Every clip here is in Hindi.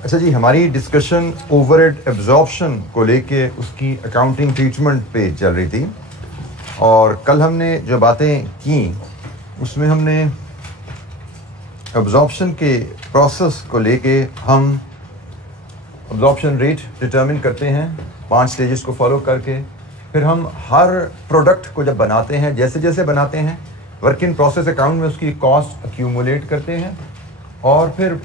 अच्छा जी, हमारी डिस्कशन ओवरहेड एब्जॉर्प्शन को लेके उसकी अकाउंटिंग ट्रीटमेंट पे चल रही थी और कल हमने जो बातें की उसमें हमने एब्जॉर्प्शन के प्रोसेस को लेके हम एब्जॉर्प्शन रेट डिटरमिन करते हैं 5 स्टेजेस को फॉलो करके। फिर हम हर प्रोडक्ट को जब बनाते हैं, जैसे जैसे बनाते हैं, वर्क इन प्रोसेस अकाउंट में उसकी कॉस्ट अक्यूमुलेट करते हैं और फिर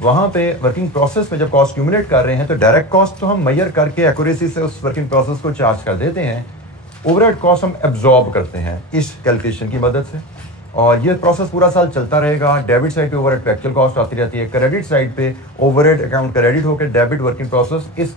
वहाँ पे वर्किंग प्रोसेस में जब कॉस्ट अक्यूमुलेट कर रहे हैं तो डायरेक्ट कॉस्ट तो हम मेजर करके एक्यूरेसी से उस वर्किंग प्रोसेस को चार्ज कर देते हैं। ओवरहेड कॉस्ट हम एब्जॉर्ब करते हैं इस कैलकुलेशन की मदद से और ये प्रोसेस पूरा साल चलता रहेगा। डेबिट साइड पे ओवरहेड पे एक्चुअल कॉस्ट आती रहती है, क्रेडिट साइड पे ओवरहेड अकाउंट क्रेडिट होकर डेबिट वर्किंग प्रोसेस इस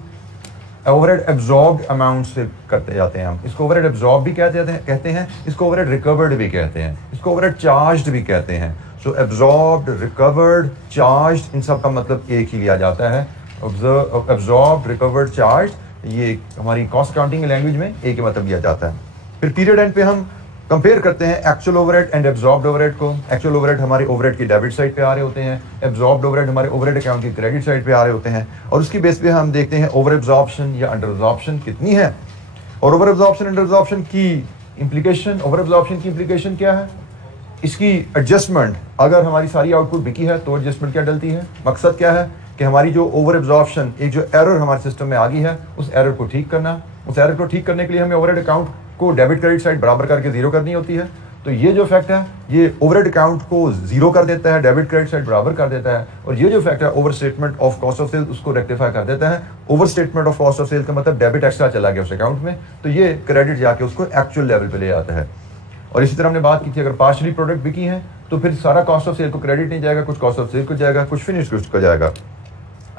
ओवरहेड एब्जॉर्ब्ड अमाउंट से करते जाते हैं। हम इसको ओवरहेड एब्जॉर्ब भी कहते हैं, इसको ओवरहेड रिकवर्ड भी कहते हैं, इसको ओवरहेड चार्ज्ड भी कहते हैं। सो एब्जॉर्ब्ड, रिकवर्ड, चार्ज्ड, इन सब का मतलब एक ही लिया जाता है। एब्जॉर्ब्ड, रिकवर्ड, चार्ज्ड, ये हमारी कॉस्ट अकाउंटिंग लैंग्वेज में एक ही मतलब लिया जाता है। फिर पीरियड एंड पे हम कंपेयर करते हैं actual overhead and absorbed overhead को। एक्चुअल ओवरहेड हमारे ओवरहेड की डेबिट साइड पे आ रहे होते हैं, एब्जॉर्ब्ड ओवरहेड हमारे ओवरहेड अकाउंट की क्रेडिट साइड पे आ रहे होते हैं और उसकी बेस पे हम देखते हैं ओवर एब्जॉर्प्शन या अंडर एब्जॉर्प्शन कितनी है और ओवर एब्जॉर्प्शन अंडर एब्जॉर्प्शन की इम्प्लीकेशन। ओवर एब्जॉर्प्शन की इम्प्लीकेशन क्या है, इसकी एडजस्टमेंट, अगर हमारी सारी आउटपुट बिकी है तो एडजस्टमेंट क्या डलती है। मकसद क्या है कि हमारी जो ओवर एब्जॉर्प्शन, एक जो एरर हमारे सिस्टम में आ गई है उस एरर को ठीक करना। उस एरर को ठीक करने के लिए हमें ओवरहेड अकाउंट को डेबिट क्रेडिट साइड बराबर करके जीरो करनी होती है। तो ये जो फैक्ट है ये ओवरहेड अकाउंट को जीरो कर देता है, डेबिट क्रेडिट साइड बराबर कर देता है और ये जो फैक्ट है over statement of cost of sale उसको रेक्टिफाई कर देता है। Over statement of cost of sale का मतलब डेबिट एक्स्ट्रा चला गया उस अकाउंट में, तो ये क्रेडिट जाके उसको एक्चुअल लेवल पे ले आता है। और इसी तरह हमने बात की थी अगर पार्शली प्रोडक्ट बिकी है तो फिर सारा कॉस्ट ऑफ सेल को क्रेडिट नहीं जाएगा, कुछ कॉस्ट ऑफ सेल को जाएगा, कुछ फिनिश गुड्स को जाएगा।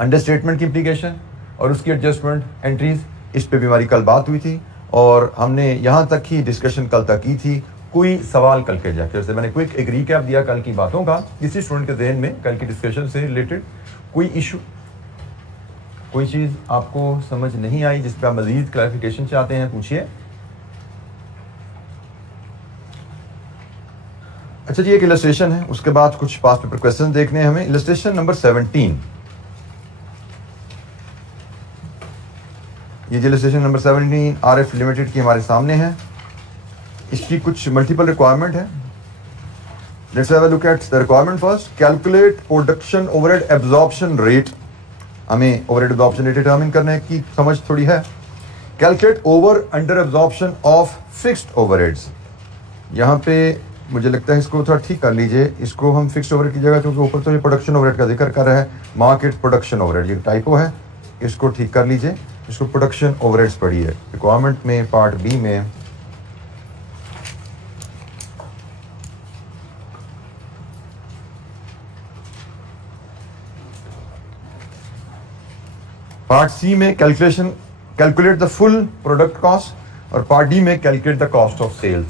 अंडर स्टेटमेंट की इम्प्लीकेशन और उसकी एडजस्टमेंट एंट्रीज, इस पे भी हमारी कल बात हुई थी और हमने यहाँ तक ही डिस्कशन कल तक की थी। कोई सवाल कल के जाकर से मैंने क्विक एक रिकैप दिया कल की बातों का, किसी स्टूडेंट के जहन में कल की डिस्कशन से रिलेटेड कोई इशू, कोई चीज़ आपको समझ नहीं आई जिस पर आप मजीद क्लैरिफिकेशन चाहते हैं, पूछिए। अच्छा जी, एक इलस्ट्रेशन है, उसके बाद कुछ पास पेपर क्वेश्चन देखने हैं हमें। इलस्ट्रेशन नंबर 17, ये जो इलस्ट्रेशन नंबर 17 आरएफ लिमिटेड की हमारे सामने है, इसकी कुछ मल्टीपल रिक्वायरमेंट है। Let's have a look at the requirement first. Calculate production overhead absorption rate, हमें ओवरहेड एब्जॉर्प्शन रेट डिटरमिन करने की समझ थोड़ी है। Calculate over under absorption of fixed overheads, यहाँ पे मुझे लगता है इसको थोड़ा ठीक कर लीजिए, इसको हम फिक्स्ड ओवरहेड की जगह, क्योंकि ऊपर तो ये प्रोडक्शन ओवरहेड का जिक्र कर रहा है, मार्केट प्रोडक्शन ओवरहेड, ये टाइपो है, इसको ठीक कर लीजिए, इसको प्रोडक्शन ओवरहेड्स पढ़िए। रिक्वायरमेंट में पार्ट बी में पार्ट सी में calculate the full product cost और पार्ट डी में calculate the cost of sales.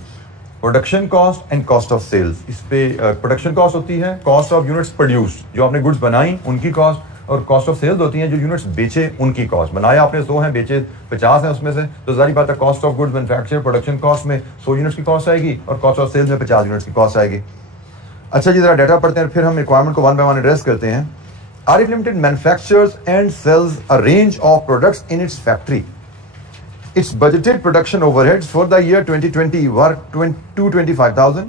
Production cost and cost of sales, इस पे प्रोडक्शन कॉस्ट होती है कॉस्ट ऑफ यूनिट्स प्रोड्यूस्ड, जो आपने गुड्स बनाई उनकी कॉस्ट, और कॉस्ट ऑफ सेल्स होती है जो यूनिट्स बेचे उनकी कॉस्ट। बनाया आपने 100 हैं, बेचे 50 हैं उसमें से, तो जारी बात है cost of goods manufacture production cost में 100 यूनिट्स की कॉस्ट आएगी और कॉस्ट ऑफ सेल्स में 50 यूनिट्स की कॉस्ट आएगी। अच्छा जी, जरा डाटा पढ़ते हैं फिर हम रिक्वायरमेंट को वन बाय वन एड्रेस करते हैं। RF limited manufactures and sales a range of products in its factory. Its budgeted production overheads for the year 2020 were 225,000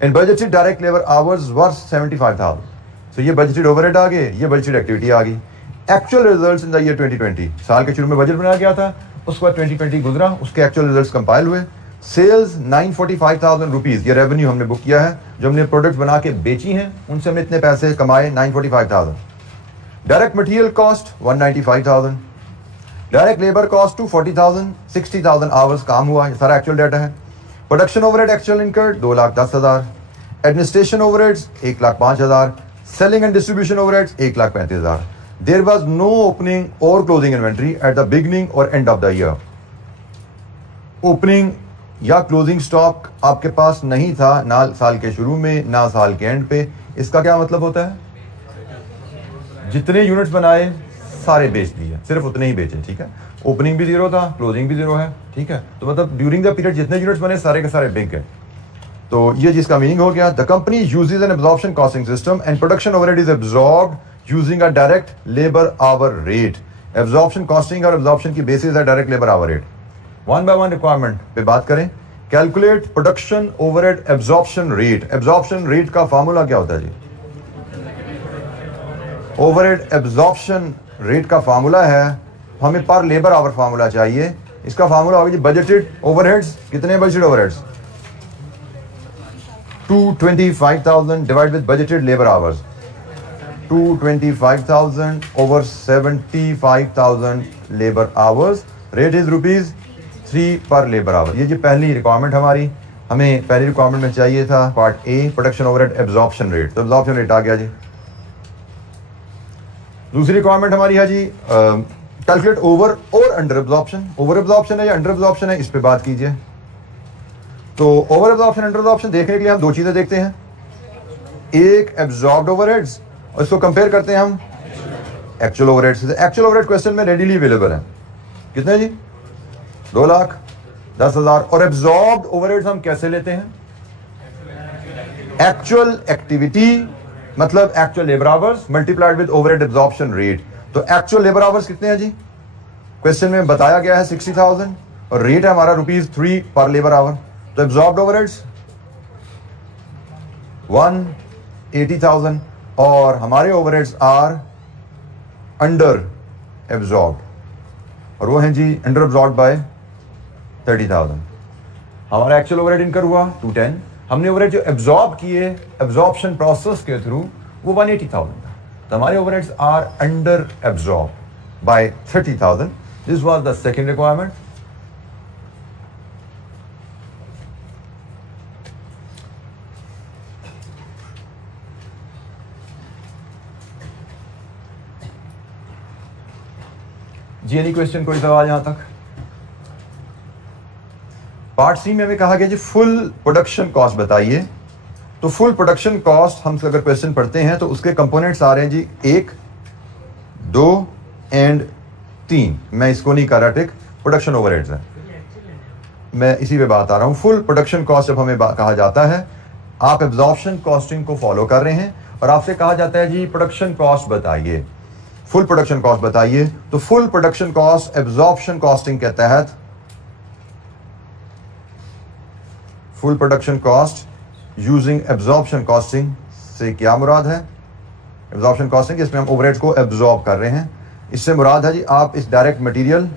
and budgeted direct labor hours were 75,000. So ये budgeted overhead आ गए, ये budgeted activity आ गई। Actual results in the year 2020, साल के शुरू में बजट बनाया गया था, उसके बाद 2020 गुजरा, उसके actual results कंपाइल हुए। सेल्स 945,000 रुपीज़, ये रेवेन्यू हमने बुक किया है, जो हमने प्रोडक्ट बना के बेची हैं उनसे हमने इतने पैसे कमाए 945,000। Direct material cost 195,000, direct labour cost 240,000, 60,000 hours काम हुआ, ये सारा एक्चुअल डाटा है। Production overhead actual incurred 2,10,000, administration overheads 1,05,000, selling and distribution overheads 1,35,000। There was no opening और closing inventory at the beginning और end of the year. Opening या क्लोजिंग स्टॉक आपके पास नहीं था, ना साल के शुरू में ना साल के एंड पे। इसका क्या मतलब होता है, जितने यूनिट्स बनाए सारे बेच दिए, सिर्फ उतने ही बेचे, ठीक है। ओपनिंग भी जीरो था, क्लोजिंग भी जीरो है, ठीक है। तो मतलब ड्यूरिंग द पीरियड जितने यूनिट्स बने सारे के सारे बिक गए। तो ये जिसका मीनिंग हो गया, the company uses an absorption costing system and production overhead is absorbed using a direct labour hour rate. Absorption costing और एब्जॉर्प्शन की बेसिस है direct labour hour rate. One by one requirement पे बात करें। Calculate production overhead absorption rate. Absorption rate का फार्मूला क्या होता है जी? ओवरहेड एब्जॉर्प्शन रेट का फार्मूला है, हमें पर लेबर आवर फार्मूला चाहिए। इसका फार्मूला होगा जी बजटेड ओवरहेड्स। कितने budgeted overheads? 225,000 divide with budgeted labour hours. 225,000 over 75,000 labour hours. Rate is ₹3 पर लेबर आवर। ये जी पहली रिक्वायरमेंट हमारी। हमें पहली रिक्वायरमेंट में चाहिए था part A production overhead absorption rate, तो एब्जॉर्प्शन रेट आ गया जी। दूसरी रिक्वायरमेंट हमारी है जी कैलकुलेट ओवर और अंडर एब्जॉर्प्शन। ओवर एब्जॉर्प्शन है या अंडर एब्जॉर्प्शन है, इस पे बात कीजिए। तो ओवर एब्जॉर्प्शन अंडर एब्जॉर्प्शन देखने के लिए हम दो चीजें देखते हैं, एक एब्जॉर्ब्ड ओवरहेड्स और इसको कंपेयर करते हैं हम एक्चुअल ओवरहेड्स से। एक्चुअल ओवरहेड क्वेश्चन में रेडीली अवेलेबल है। कितने जी? 2,10,000। और एब्जॉर्ब्ड ओवरहेड्स हम कैसे लेते हैं? एक्चुअल एक्टिविटी मतलब actual labour hours multiplied with overhead absorption rate. तो एक्चुअल लेबर आवर्स कितने हैं जी? क्वेश्चन में बताया गया है 60,000 और रेट है हमारा ₹3 पर लेबर आवर। तो एब्जॉर्ब्ड ओवरहेड्स 180,000 और हमारे ओवरहेड्स आर अंडर एब्जॉर्ब्ड और वो हैं जी अंडर एब्जॉर्ब्ड बाय 30,000। हमारा एक्चुअल ओवरहेड इनकर हुआ 210। हमने ओवरहेड जो एब्जॉर्ब किए एब्जॉर्प्शन प्रोसेस के थ्रू वो 180,000 था। तो हमारे overheads are under absorb by 30,000। This was the second requirement. जी एनी क्वेश्चन, कोई सवाल यहां तक? पार्ट सी में हमें कहा गया जी फुल प्रोडक्शन कॉस्ट बताइए। तो फुल प्रोडक्शन कॉस्ट हम अगर क्वेश्चन पढ़ते हैं तो उसके कंपोनेंट्स आ रहे हैं जी 1, 2 एंड 3। मैं इसको नहीं कर रहा, ठीक, प्रोडक्शन ओवरहेड्स है, मैं इसी पे बात आ रहा हूं। फुल प्रोडक्शन कॉस्ट जब हमें कहा जाता है, आप एब्जॉर्प्शन कॉस्टिंग को फॉलो कर रहे हैं और आपसे कहा जाता है जी प्रोडक्शन कॉस्ट बताइए, फुल प्रोडक्शन कॉस्ट बताइए। तो full production cost absorption costing के तहत, full production cost using absorption costing से क्या मुराद है? एब्जॉर्प्शन कॉस्टिंग इसमें हम ओवरहेड्स को एब्जॉर्ब कर रहे हैं। इससे मुराद है जी आप इस डायरेक्ट मटेरियल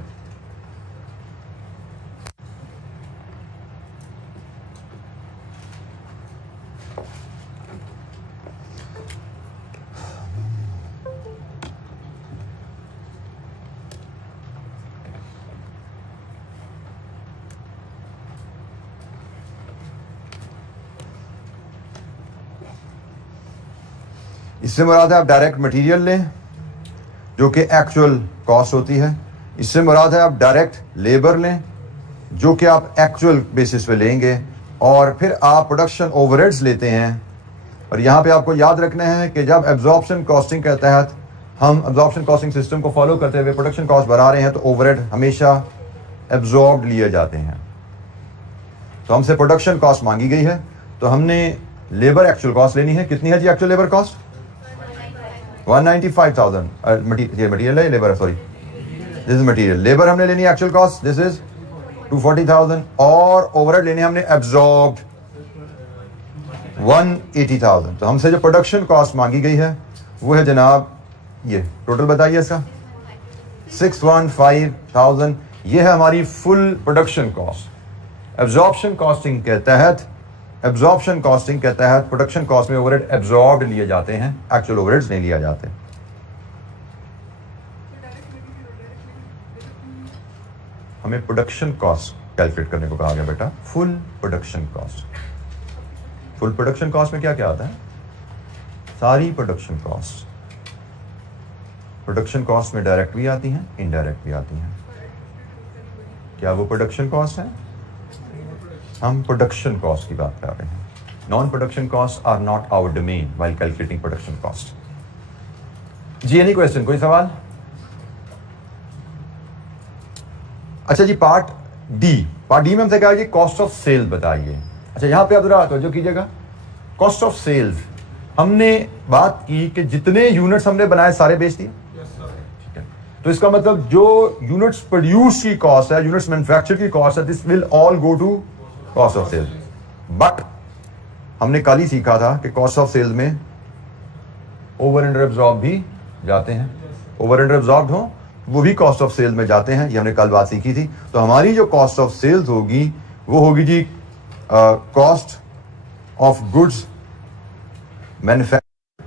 इससे मुराद है आप डायरेक्ट मटेरियल लें जो कि एक्चुअल कॉस्ट होती है। इससे मुराद है आप डायरेक्ट लेबर लें जो कि आप एक्चुअल बेसिस पे लेंगे और फिर आप प्रोडक्शन ओवरहेड्स लेते हैं। और यहाँ पे आपको याद रखना है कि जब एब्जॉर्प्शन कॉस्टिंग के तहत हम एब्जॉर्प्शन कॉस्टिंग सिस्टम को फॉलो करते हुए प्रोडक्शन कॉस्ट बना रहे हैं तो ओवरहेड हमेशा एब्जॉर्ब लिए जाते हैं। तो हमसे प्रोडक्शन कॉस्ट मांगी गई है तो हमने लेबर एक्चुअल कॉस्ट लेनी है। कितनी है जी एक्चुअल लेबर कॉस्ट? 195,000। मटीरियल है labour, sorry this is material. Labour हमने लेनी है एक्चुअल कॉस्ट, दिस इज 240,000 और ओवरहेड लेने हमने एब्जॉर्ब्ड 180,000। तो हमसे जो प्रोडक्शन कॉस्ट मांगी गई है वो है जनाब ये टोटल बताइए इसका 615,000। ये है हमारी full production cost. Absorption costing के तहत, एब्जॉर्प्शन कॉस्टिंग के तहत प्रोडक्शन कॉस्ट में ओवरहेड एब्जॉर्ब्ड लिए जाते हैं, एक्चुअल ओवरहेड्स नहीं लिया जाते। हमें प्रोडक्शन कॉस्ट कैलकुलेट करने को कहा गया बेटा, full production cost. Full production cost में क्या क्या आता है? सारी प्रोडक्शन कॉस्ट। प्रोडक्शन कॉस्ट में डायरेक्ट भी आती हैं, इनडायरेक्ट भी आती हैं। क्या वो प्रोडक्शन कॉस्ट है? हम प्रोडक्शन कॉस्ट की बात कर रहे हैं। Non production cost are not our domain while calculating production cost. जी एनी क्वेश्चन, कोई सवाल? अच्छा जी पार्ट डी। पार्ट डी में हमसे कहा कि कॉस्ट ऑफ सेल बताइए। अच्छा यहाँ पे आप जरा तवज्जो कीजिएगा। कॉस्ट ऑफ सेल्स हमने बात की कि जितने यूनिट्स हमने बनाए सारे बेच दिए। तो इसका मतलब जो यूनिट्स प्रोड्यूस की कॉस्ट है, यूनिट्स मैन्युफैक्चर की कॉस्ट है, this will all go to cost of sales. But हमने कल ही सीखा था कि कॉस्ट ऑफ सेल्स में ओवर अंडर एब्जॉर्ब भी जाते हैं। ओवर अंडर एब्जॉर्ब हो वो भी कॉस्ट ऑफ सेल्स में जाते हैं, ये हमने कल बात सीखी थी। तो हमारी जो कॉस्ट ऑफ सेल्स होगी वो होगी जी cost of goods manufacture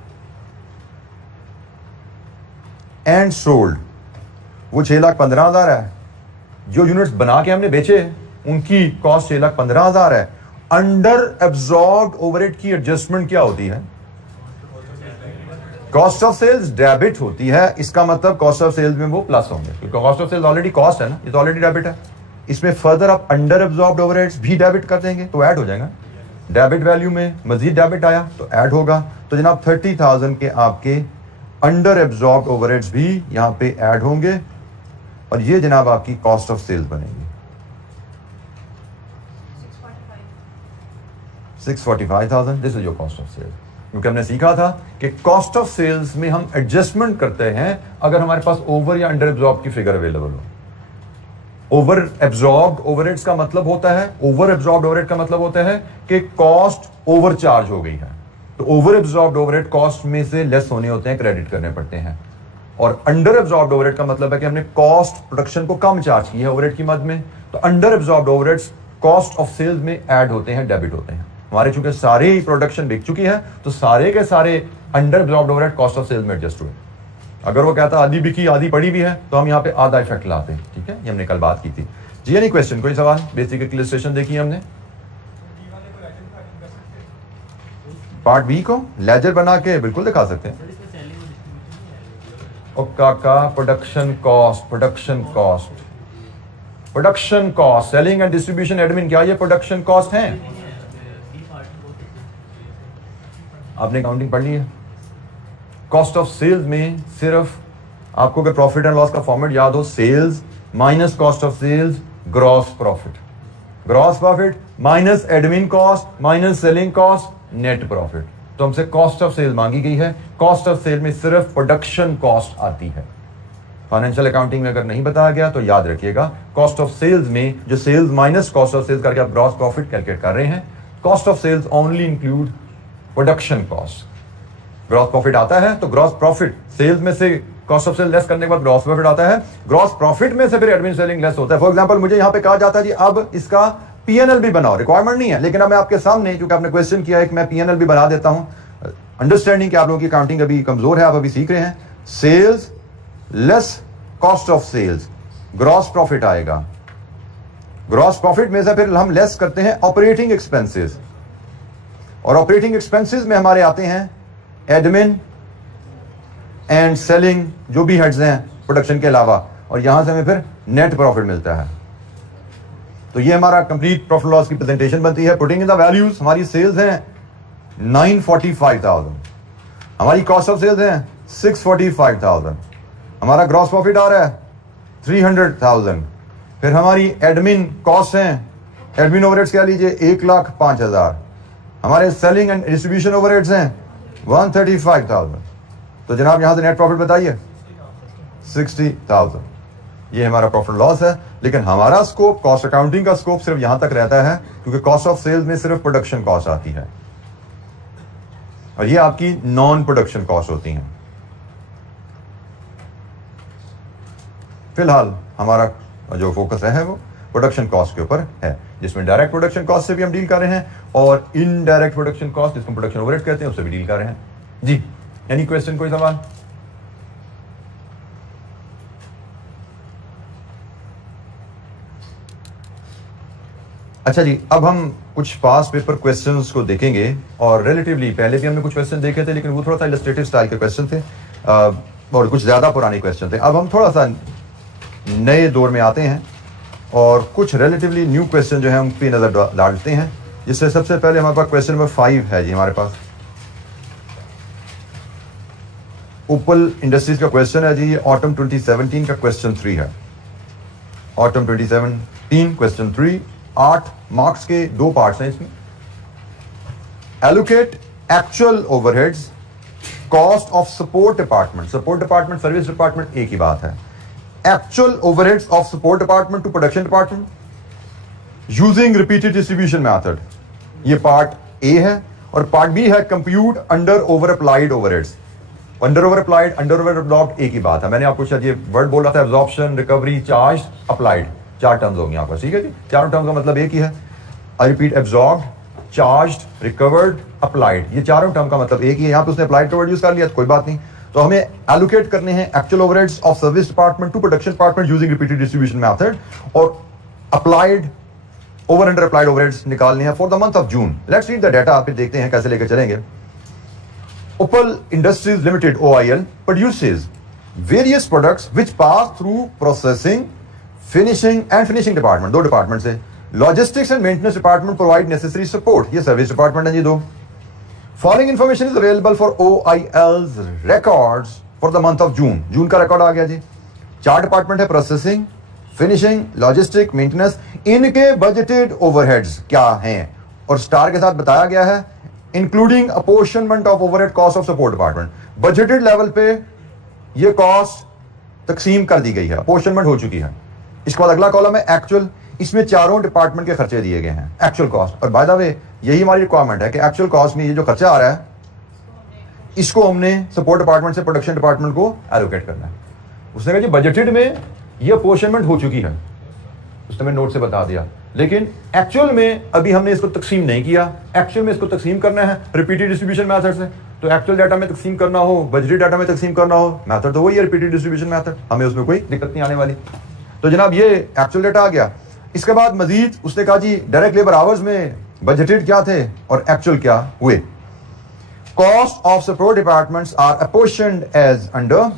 and sold, वो 6,15,000 है। जो यूनिट्स बना के हमने बेचे उनकी कॉस्ट 6,15,000 है। अंडर एब्जॉर्ब्ड ओवरहेड की एडजस्टमेंट क्या होती है? कॉस्ट ऑफ सेल्स डेबिट होती है। इसका मतलब कॉस्ट ऑफ सेल्स में वो प्लस होंगे, क्योंकि cost of sales already cost है ना, ये तो ऑलरेडी डेबिट है। इसमें फर्दर आप अंडर एब्जॉर्ब्ड ओवरहेड्स भी डेबिट कर देंगे तो ऐड हो जाएगा। डेबिट वैल्यू में मजीद डेबिट आया तो ऐड होगा। तो जनाब 30,000 के आपके अंडर एब्जॉर्ब्ड ओवरहेड्स भी यहां पे ऐड होंगे और ये जनाब आपकी कॉस्ट ऑफ सेल्स बनेगी 645,000। This is your cost of sales. क्योंकि हमने सीखा था कि कॉस्ट ऑफ सेल्स में हम एडजस्टमेंट करते हैं अगर हमारे पास ओवर या अंडर एब्जॉर्ब की फिगर अवेलेबल हो। ओवर एब्जॉर्ब्ड ओवरहेड्स का मतलब होता है, ओवर एब्जॉर्ब्ड ओवरहेड का मतलब होता है कि कॉस्ट ओवर चार्ज हो गई है। तो ओवर एब्जॉर्ब्ड ओवरहेड कॉस्ट में से लेस होने होते हैं, क्रेडिट करने पड़ते हैं। और अंडर एब्जॉर्ब्ड ओवरहेड का मतलब है कि हमने कॉस्ट प्रोडक्शन को कम चार्ज की है ओवरहेड की मद में। तो under absorbed overheads cost of sales में ऐड होते हैं, डेबिट होते हैं। हमारे चूंकि सारे ही प्रोडक्शन बिक चुकी है तो सारे के सारे under absorbed overhead cost of sales में एडजस्ट हुए। अगर वो कहता आधी बिकी आधी पड़ी भी है तो हम यहाँ पे आधा इफेक्ट लाते हैं। ठीक है, ये हमने कल बात की थी जी। एनी क्वेश्चन, कोई सवाल? बेसिक इलस्ट्रेशन देखी हमने। पार्ट बी को लेजर बना के बिल्कुल दिखा सकते हैं। ओ काका, production cost, production cost, production cost, selling and distribution admin, क्या ये प्रोडक्शन कॉस्ट है? आपने काउंटिंग पढ़ ली है। कॉस्ट ऑफ सेल्स में सिर्फ आपको अगर प्रॉफिट एंड लॉस का फॉर्मेट याद हो, sales minus cost of sales gross profit, gross profit minus admin cost minus selling cost net profit. तो हमसे कॉस्ट ऑफ सेल्स मांगी गई है। कॉस्ट ऑफ सेल में सिर्फ प्रोडक्शन कॉस्ट आती है। फाइनेंशियल अकाउंटिंग में अगर नहीं बताया गया तो याद रखिएगा, कॉस्ट ऑफ सेल्स में जो sales minus cost of sales करके आप ग्रॉस प्रॉफिट कैलकुलेट कर रहे हैं। Cost of sales only include production cost. Gross profit आता है तो ग्रॉस प्रॉफिट सेल्स में से कॉस्ट ऑफ सेल लेस करने के बाद ग्रॉस प्रॉफिट आता है। ग्रॉस प्रॉफिट में से फिर एडमिन सेलिंग लेस होता है। फॉर एग्जांपल मुझे यहां पे कहा जाता है जी अब इसका पीएनएल भी बनाओ, रिक्वायरमेंट नहीं है लेकिन अब मैं आपके सामने, क्योंकि आपने क्वेश्चन किया है कि मैं पीएनएल भी बना देता हूं। अंडरस्टैंडिंग कि आप लोगों की अकाउंटिंग अभी कमजोर है, आप अभी सीख रहे हैं। Sales less cost of sales gross profit आएगा। ग्रॉस प्रॉफिट में से फिर हम लेस करते हैं ऑपरेटिंग एक्सपेंसेस, और ऑपरेटिंग एक्सपेंसेस में हमारे आते हैं एडमिन एंड सेलिंग, जो भी हेड्स हैं प्रोडक्शन के अलावा, और यहां से हमें फिर नेट प्रॉफिट मिलता है। तो ये हमारा कंप्लीट प्रॉफिट लॉस की प्रेजेंटेशन बनती है। पुटिंग इन द वैल्यूज, हमारी सेल्स हैं 945,000, हमारी कॉस्ट ऑफ सेल्स हैं 645,000, हमारा ग्रॉस प्रॉफिट आ रहा है 300,000, फिर हमारी एडमिन कॉस्ट हैं, एडमिन ओवरहेड्स कह लीजिए 1,05,000, हमारे सेलिंग एंड डिस्ट्रीब्यूशन ओवरहेड्स हैं 135,000। तो जनाब यहां से नेट प्रॉफिट बताइए 60,000। ये हमारा प्रॉफिट लॉस है। लेकिन हमारा स्कोप, कॉस्ट अकाउंटिंग का स्कोप सिर्फ यहां तक रहता है क्योंकि कॉस्ट ऑफ सेल्स में सिर्फ प्रोडक्शन कॉस्ट आती है और ये आपकी नॉन प्रोडक्शन कॉस्ट होती हैं। फिलहाल हमारा जो फोकस है वो प्रोडक्शन कॉस्ट के ऊपर है, जिसमें डायरेक्ट प्रोडक्शन कॉस्ट से भी हम डील कर रहे हैं और इनडायरेक्ट प्रोडक्शन कॉस्ट, जिसको प्रोडक्शन ओवरहेड कहते हैं, उससे भी डील कर रहे हैं जी। एनी क्वेश्चन, कोई सवाल? अच्छा जी, अब हम कुछ पास पेपर क्वेश्चंस को देखेंगे और रिलेटिवली पहले भी हमने कुछ क्वेश्चन देखे थे लेकिन वो थोड़ा सा इलस्ट्रेटिव स्टाइल के क्वेश्चन थे और कुछ ज्यादा पुराने क्वेश्चन थे। अब हम थोड़ा सा नए दौर में आते हैं और कुछ रिलेटिवली न्यू क्वेश्चन जो है उन पे नजर डालते हैं। जिससे सबसे पहले हमारे पास क्वेश्चन नंबर 5 है जी। हमारे पास उपल इंडस्ट्रीज का क्वेश्चन है जी। ऑटम 2017 का क्वेश्चन 3 है। ऑटम 2017 क्वेश्चन 3, 8 मार्क्स के 2 पार्ट्स हैं इसमें। Allocate actual overheads, cost of support department, support department service department एक ही बात है, actual overheads of support department to production department using repeated distribution method, ये पार्ट ए है। और पार्ट बी है compute under over applied overheads. Under over applied, under over absorbed एक ही बात है। मैंने आपको शायद ये वर्ड बोल रहा था, एब्जॉर्प्शन, रिकवरी, चार्ज, अप्लाइड, चार टर्म्स होंगे यहाँ पर, ठीक है जी। चारों टर्म्स का मतलब एक ही है। I repeat, absorbed, charged, recovered, applied, ये चारों टर्म का मतलब एक ही है। यहाँ पे उसने अप्लाइड का वर्ड यूज कर लिया तो कोई बात नहीं। तो हमें एलोकेट करने हैं actual overheads of service department to production department using repeated distribution method, और applied over under applied overheads निकालने हैं for the month of June. Let's read the data, फिर देखते हैं कैसे लेकर चलेंगे। Opal Industries Limited (OIL) produces various products which pass through processing, finishing and finishing department, दो डिपार्टमेंट से। Logistics and maintenance department provide necessary support, ये सर्विस डिपार्टमेंट है जी दो। Following information is available for OIL's records for the month of June. जून का रिकॉर्ड आ गया जी। चार डिपार्टमेंट है, प्रोसेसिंग, फिनिशिंग, लॉजिस्टिक, मेंटेनेंस। इनके बजटेड ओवरहेड्स क्या हैं और स्टार के साथ बताया गया है including apportionment of overhead cost of support department. Budgeted level पे ये कॉस्ट तकसीम कर दी गई है, अपोर्शनमेंट हो चुकी है। इसके बाद अगला कॉलम है एक्चुअल, इसमें चारों डिपार्टमेंट के खर्चे दिए गए हैं, एक्चुअल कॉस्ट। और बाय द वे यही हमारी रिक्वायरमेंट है कि एक्चुअल कॉस्ट में ये जो खर्चा आ रहा है इसको हमने सपोर्ट डिपार्टमेंट से प्रोडक्शन डिपार्टमेंट को एलोकेट करना है। उसने कहा जी बजटेड में ये अपोर्शनमेंट हो चुकी है, उसने मैं नोट से बता दिया, लेकिन एक्चुअल में अभी हमने इसको तकसीम नहीं किया। एक्चुअल में इसको तकसीम करना है रिपीटेड डिस्ट्रीब्यूशन मेथड से। तो एक्चुअल डाटा में तकसीम करना हो, बजटेड डाटा में तकसीम करना हो, मेथड तो वही है, रिपीटेड डिस्ट्रीब्यूशन मेथड, हमें उसमें कोई दिक्कत नहीं आने वाली। तो जनाब ये एक्चुअल डाटा आ गया। इसके बाद मजीद उसने कहा जी डायरेक्ट लेबर आवर्स में बजटेड क्या थे और एक्चुअल क्या हुए। Cost of support departments are apportioned as under.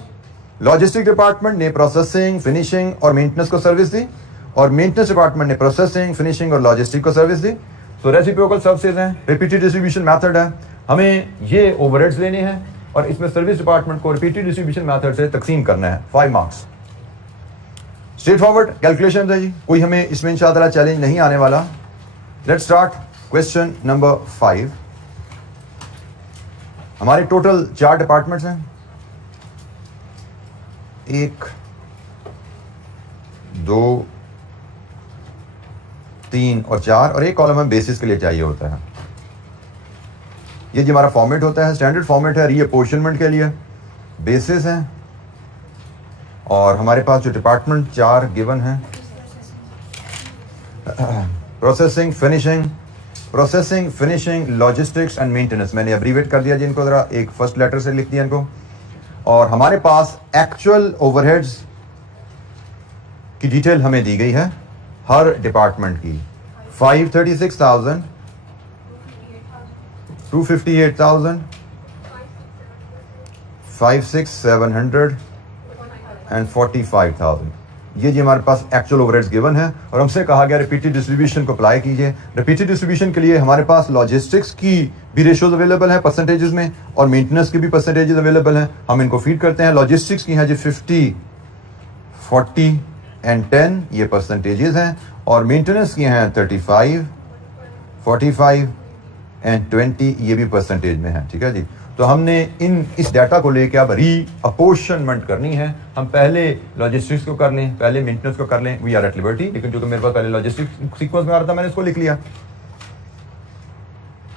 Logistic department ने प्रोसेसिंग, फिनिशिंग और मेंटेनेंस को सर्विस दी, और मेंटेनेंस डिपार्टमेंट ने प्रोसेसिंग, फिनिशिंग और लॉजिस्टिक को सर्विस दी। तो रेसिप्रोकल सर्विसेज हैं, रिपीटेड डिस्ट्रीब्यूशन मेथड है, हमें ये ओवरहेड्स लेने हैं और इसमें सर्विस डिपार्टमेंट को रिपीटेड डिस्ट्रीब्यूशन मेथड से तकसीम करना है। 5 मार्क्स, स्ट्रेट फॉरवर्ड कैलकुलेशन है जी, कोई हमें इसमें इंशाअल्लाह चैलेंज नहीं आने वाला। Let's start question number 5। हमारे टोटल 4 डिपार्टमेंट्स हैं, 1, 2, 3 और 4, और एक कॉलम हमें बेसिस के लिए चाहिए होता है। ये जी हमारा फॉर्मेट होता है, स्टैंडर्ड फॉर्मेट है रीअपोर्शनमेंट के लिए, बेसिस हैं, और हमारे पास जो डिपार्टमेंट 4 गिवन है, processing, finishing, logistics and maintenance, मैंने एब्रीवेट कर दिया जी इनको, जरा एक फर्स्ट लेटर से लिख दिया इनको। और हमारे पास एक्चुअल ओवरहेड्स की डिटेल हमें दी गई है हर डिपार्टमेंट की, 536,000, 258,000, 56,700 एंड 45,000। ये जी हमारे पास एक्चुअल ओवरहेड्स गिवन है, और हमसे कहा गया रिपीटेड डिस्ट्रीब्यूशन को अप्लाई कीजिए। रिपीटेड डिस्ट्रीब्यूशन के लिए हमारे पास लॉजिस्टिक्स की भी रेशियोज अवेलेबल है परसेंटेजेस में, और मेंटेनेंस की भी परसेंटेजेस अवेलेबल हैं, हम इनको फीड करते हैं। लॉजिस्टिक्स की हैं जी 50, 40 एंड 10, ये परसेंटेजेस हैं, और मेंटेनेंस की हैं 35, 45 एंड 20, ये भी परसेंटेज में है, ठीक है जी। तो हमने इस डाटा को लेकर अब रीअपोर्शनमेंट करनी है। हम पहले लॉजिस्टिक्स को कर लें, पहले मेंटेनेंस को कर लें, वी आर एट लिबर्टी, लेकिन क्योंकि मेरे पास पहले लॉजिस्टिक्स सीक्वेंस में आ रहा था मैंने इसको लिख लिया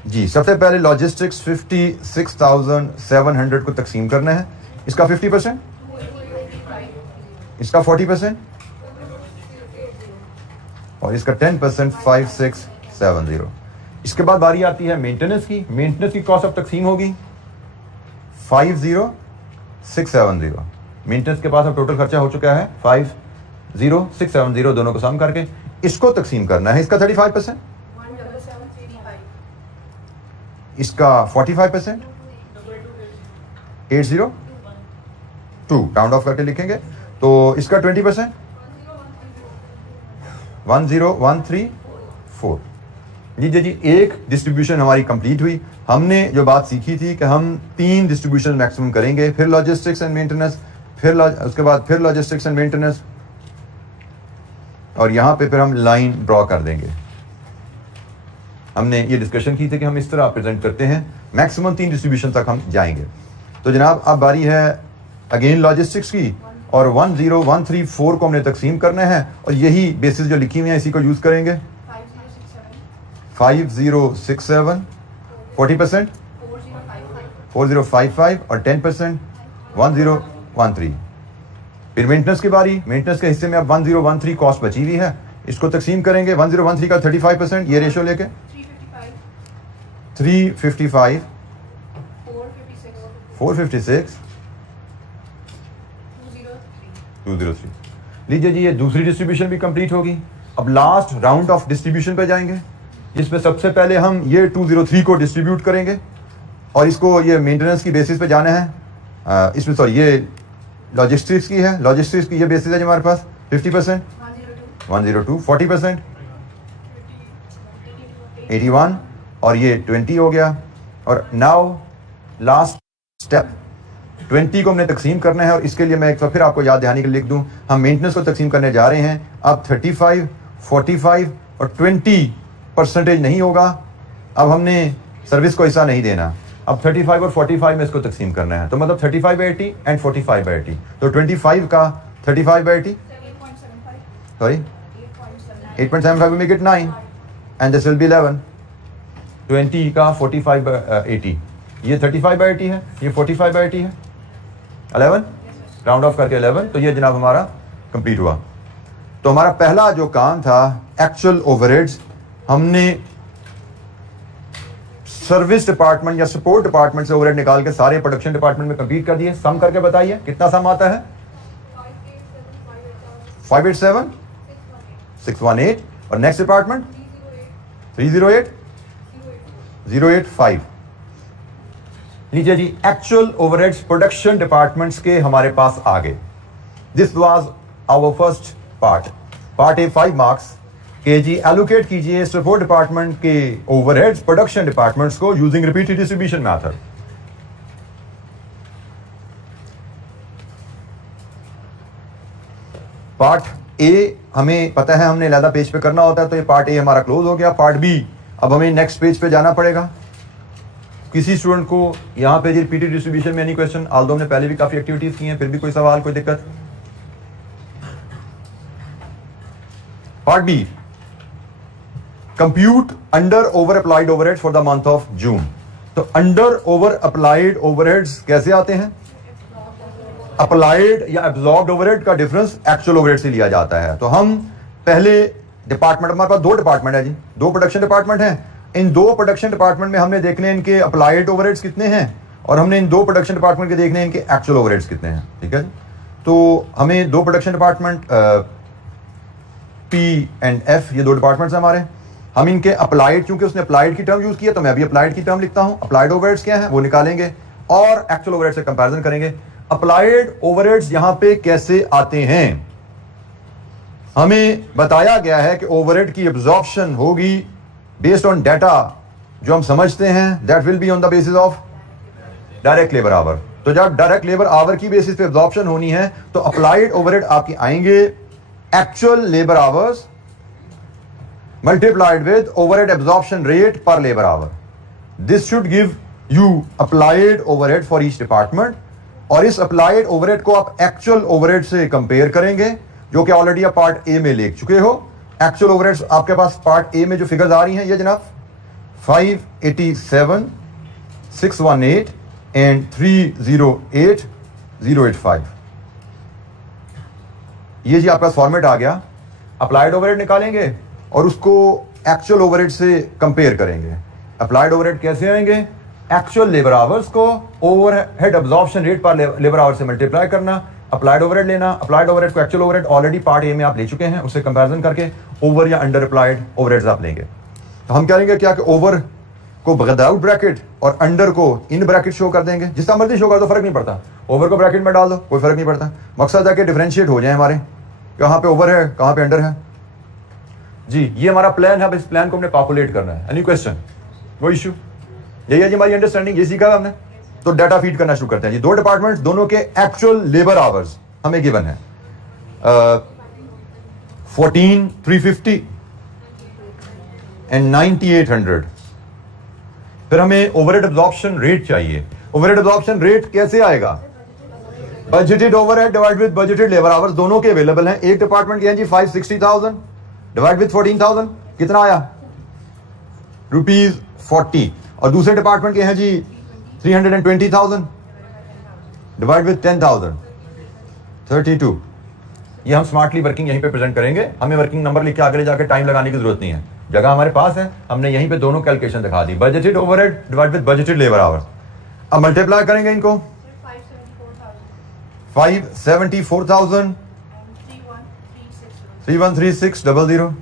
जी। सबसे पहले लॉजिस्टिक्स 56,700 को तकसीम करना है, इसका 50%, इसका 40% और इसका 10%, 5670। इसके बाद बारी आती है मेंटेनेंस की। मेंटेनेंस की कॉस्ट अब तकसीम होगी 50670। मेंटेनेंस के पास अब टोटल खर्चा हो चुका है 50670, दोनों को सम करके इसको तकसीम करना है। इसका 35%, इसका 45%, 802 राउंड ऑफ करके लिखेंगे, तो इसका 20%, 10134। जी जी जी, एक डिस्ट्रीब्यूशन हमारी कंप्लीट हुई। हमने जो बात सीखी थी कि हम 3 डिस्ट्रीब्यूशन मैक्सिमम करेंगे, फिर लॉजिस्टिक्स एंड मेंटेनेंस, उसके बाद फिर लॉजिस्टिक्स एंड मेंटेनेंस, और यहाँ पे फिर हम लाइन ड्रॉ कर देंगे। हमने ये डिस्कशन की थी कि हम इस तरह प्रेजेंट करते हैं, मैक्सिमम 3 डिस्ट्रीब्यूशन तक हम जाएंगे। तो जनाब अब बारी है अगेन लॉजिस्टिक्स की, और 10134 को हमने तकसीम करना है, और यही बेसिस जो लिखी हुई है इसी को यूज़ करेंगे। 5067 40%, 4055 और 10% 1013। फिर मेंटेनेंस की बारी, मेंटेनेंस के हिस्से में अब 1013 कॉस्ट बची हुई है, इसको तकसीम करेंगे 1013 का 35%, ये रेशो लेके 355 456 203। लीजिए जी, ये दूसरी डिस्ट्रीब्यूशन भी कंप्लीट होगी। अब लास्ट राउंड ऑफ डिस्ट्रीब्यूशन पे जाएंगे, जिसमें सबसे पहले हम ये 203 को डिस्ट्रीब्यूट करेंगे, और इसको ये मेंटेनेंस की बेसिस पे जाना है। इसमें सॉरी ये लॉजिस्टिक्स की है, लॉजिस्टिक्स की ये बेसिस है जो हमारे पास 50%, 102 40%, 81 और ये 20 हो गया। और नाउ लास्ट स्टेप 20 को हमने तकसीम करना है, और इसके लिए मैं एक बार फिर आपको याद दहानी के लिए लिख दूं, हम मेंटेनेंस को तकसीम करने जा रहे हैं। अब 35 45 और 20% नहीं होगा, अब हमने सर्विस को हिस्सा नहीं देना, अब 35 और 45 में इसको तकसीम करना है। तो मतलब 35/80 एंड 45/80, तो 25 का 35/80 sorry 8.75 will make it 9 and this will be 11। 20 का 45/80, ये 35/80 है, ये 45/80 है, 11 राउंड ऑफ करके 11। तो ये जनाब हमारा कंप्लीट हुआ। तो हमारा पहला जो काम था एक्चुअल ओवरहेड्स, हमने सर्विस डिपार्टमेंट या सपोर्ट डिपार्टमेंट से ओवरहेड निकाल के सारे प्रोडक्शन डिपार्टमेंट में कंप्लीट कर दिए। सम करके बताइए कितना सम आता है? 587 618 और नेक्स्ट डिपार्टमेंट 308 085। लीजिए जी, एक्चुअल ओवरहेड्स प्रोडक्शन डिपार्टमेंट्स के हमारे पास आ गए। This was our first part A 5 marks के जी एलोकेट कीजिए सपोर्ट डिपार्टमेंट के ओवरहेड्स प्रोडक्शन डिपार्टमेंट्स को using repeated distribution method. Part A हमें पता है हमने अलग पेज पे करना होता है, तो ये पार्ट ए हमारा क्लोज हो गया। पार्ट बी अब हमें नेक्स्ट पेज पे जाना पड़ेगा। किसी स्टूडेंट को यहाँ पे रिपीटेड डिस्ट्रीब्यूशन में एनी क्वेश्चन? आल्दो हमने पहले भी काफी एक्टिविटीज की हैं, फिर भी कोई सवाल, कोई दिक्कत? Part B, compute under over applied overheads for the month of June. तो अंडर ओवर अप्लाइड ओवरहेड्स कैसे आते हैं? अप्लाइड या एब्जॉर्ब्ड ओवरहेड का डिफरेंस एक्चुअल ओवरहेड से लिया जाता है। तो हम पहले डिपार्टमेंट, हमारे पास 2 डिपार्टमेंट है जी, 2 प्रोडक्शन डिपार्टमेंट हैं। इन 2 प्रोडक्शन डिपार्टमेंट में हमने देखने हैं इनके अप्लाइड ओवरहेड्स कितने हैं, और हमने इन 2 प्रोडक्शन डिपार्टमेंट के देखने हैं इनके एक्चुअल ओवरहेड्स कितने हैं। ठीक है, तो हमें 2 production department P and F, ये 2 डिपार्टमेंट्स हैं हमारे। हम इनके अप्लाइड, क्योंकि उसने अप्लाइड की टर्म यूज किया तो मैं भी अप्लाइड की टर्म लिखता हूं। अप्लाइड ओवरहेड्स क्या है वो निकालेंगे और एक्चुअल ओवरहेड से कंपैरिजन करेंगे। अप्लाइड ओवरहेड्स यहां पे कैसे आते हैं? हमें बताया गया है कि ओवरहेड की एब्जॉर्प्शन होगी बेस्ड ऑन डाटा जो हम समझते हैं, that will be on the basis of direct labour our. तो जब डायरेक्ट लेबर आवर की बेसिस पे एब्जॉर्प्शन होनी है तो अप्लाइड ओवरहेड आपकी आएंगे actual labour hours multiplied with overhead absorption rate per labor hour. This should give you applied overhead for each department, और इस applied overhead को आप actual overhead से कंपेयर करेंगे, जो कि ऑलरेडी आप पार्ट ए में ले चुके हो। एक्चुअल ओवरहेड्स आपके पास पार्ट ए में जो फिगर्स आ रही हैं ये जनाब 587 618 एंड 308 085। ये जी आपका फॉर्मेट आ गया। अप्लाइड ओवरहेड निकालेंगे और उसको एक्चुअल ओवरहेड से कंपेयर करेंगे। अप्लाइड ओवरहेड कैसे आएंगे? एक्चुअल लेबर आवर्स को ओवरहेड एब्जॉर्प्शन रेट पर लेबर आवर से मल्टीप्लाई करना, अप्लाइड ओवरहेड लेना। अप्लाइड ओवरहेड को actual overhead already part A में आप ले चुके हैं, उससे कंपैरिजन करके ओवर या अंडर अप्लाइड ओवरहेड्स आप लेंगे। तो हम करेंगे क्या कि ओवर को विदाउट ब्रैकेट और अंडर को इन ब्रैकेट शो कर देंगे। जिसका मर्जी शो कर दो, फर्क नहीं पड़ता। ओवर को ब्रैकेट में डाल दो, कोई फर्क नहीं पड़ता। मकसद है कि डिफरेंशिएट हो जाए हमारे, कहाँ पे ओवर है कहाँ पे अंडर है। जी ये हमारा प्लान है, अब इस प्लान को हमने पॉपुलेट करना है। Any question? No issue. यही है जी हमारी अंडरस्टैंडिंग, ये सीखा हमने। तो डाटा फीड करना शुरू करते हैं जी। 2 डिपार्टमेंट्स, दोनों के एक्चुअल लेबर आवर्स हमें गिवन है 14350 एंड 9800। फिर हमें ओवरहेड एब्जॉर्प्शन रेट चाहिए। ओवरहेड एब्जॉर्प्शन रेट कैसे आएगा? Budgeted overhead divide with budgeted labour hours, दोनों के अवेलेबल हैं। एक डिपार्टमेंट के हैं जी 560,000 डिवाइड विद 14,000, कितना आया? ₹40। और दूसरे डिपार्टमेंट के हैं जी 320,000 डिवाइड विद 10,000, 32। ये हम स्मार्टली वर्किंग यहीं पे प्रेजेंट करेंगे। हमें वर्किंग नंबर लिख के आगे ले जाकर टाइम लगाने की जरूरत नहीं है, जगह हमारे पास है। हमने यहीं पे दोनों कैलकुलेशन दिखा दी, budgeted overhead divide with budgeted labour hours. अब मल्टीप्लाई करेंगे इनको, 574,000 313600।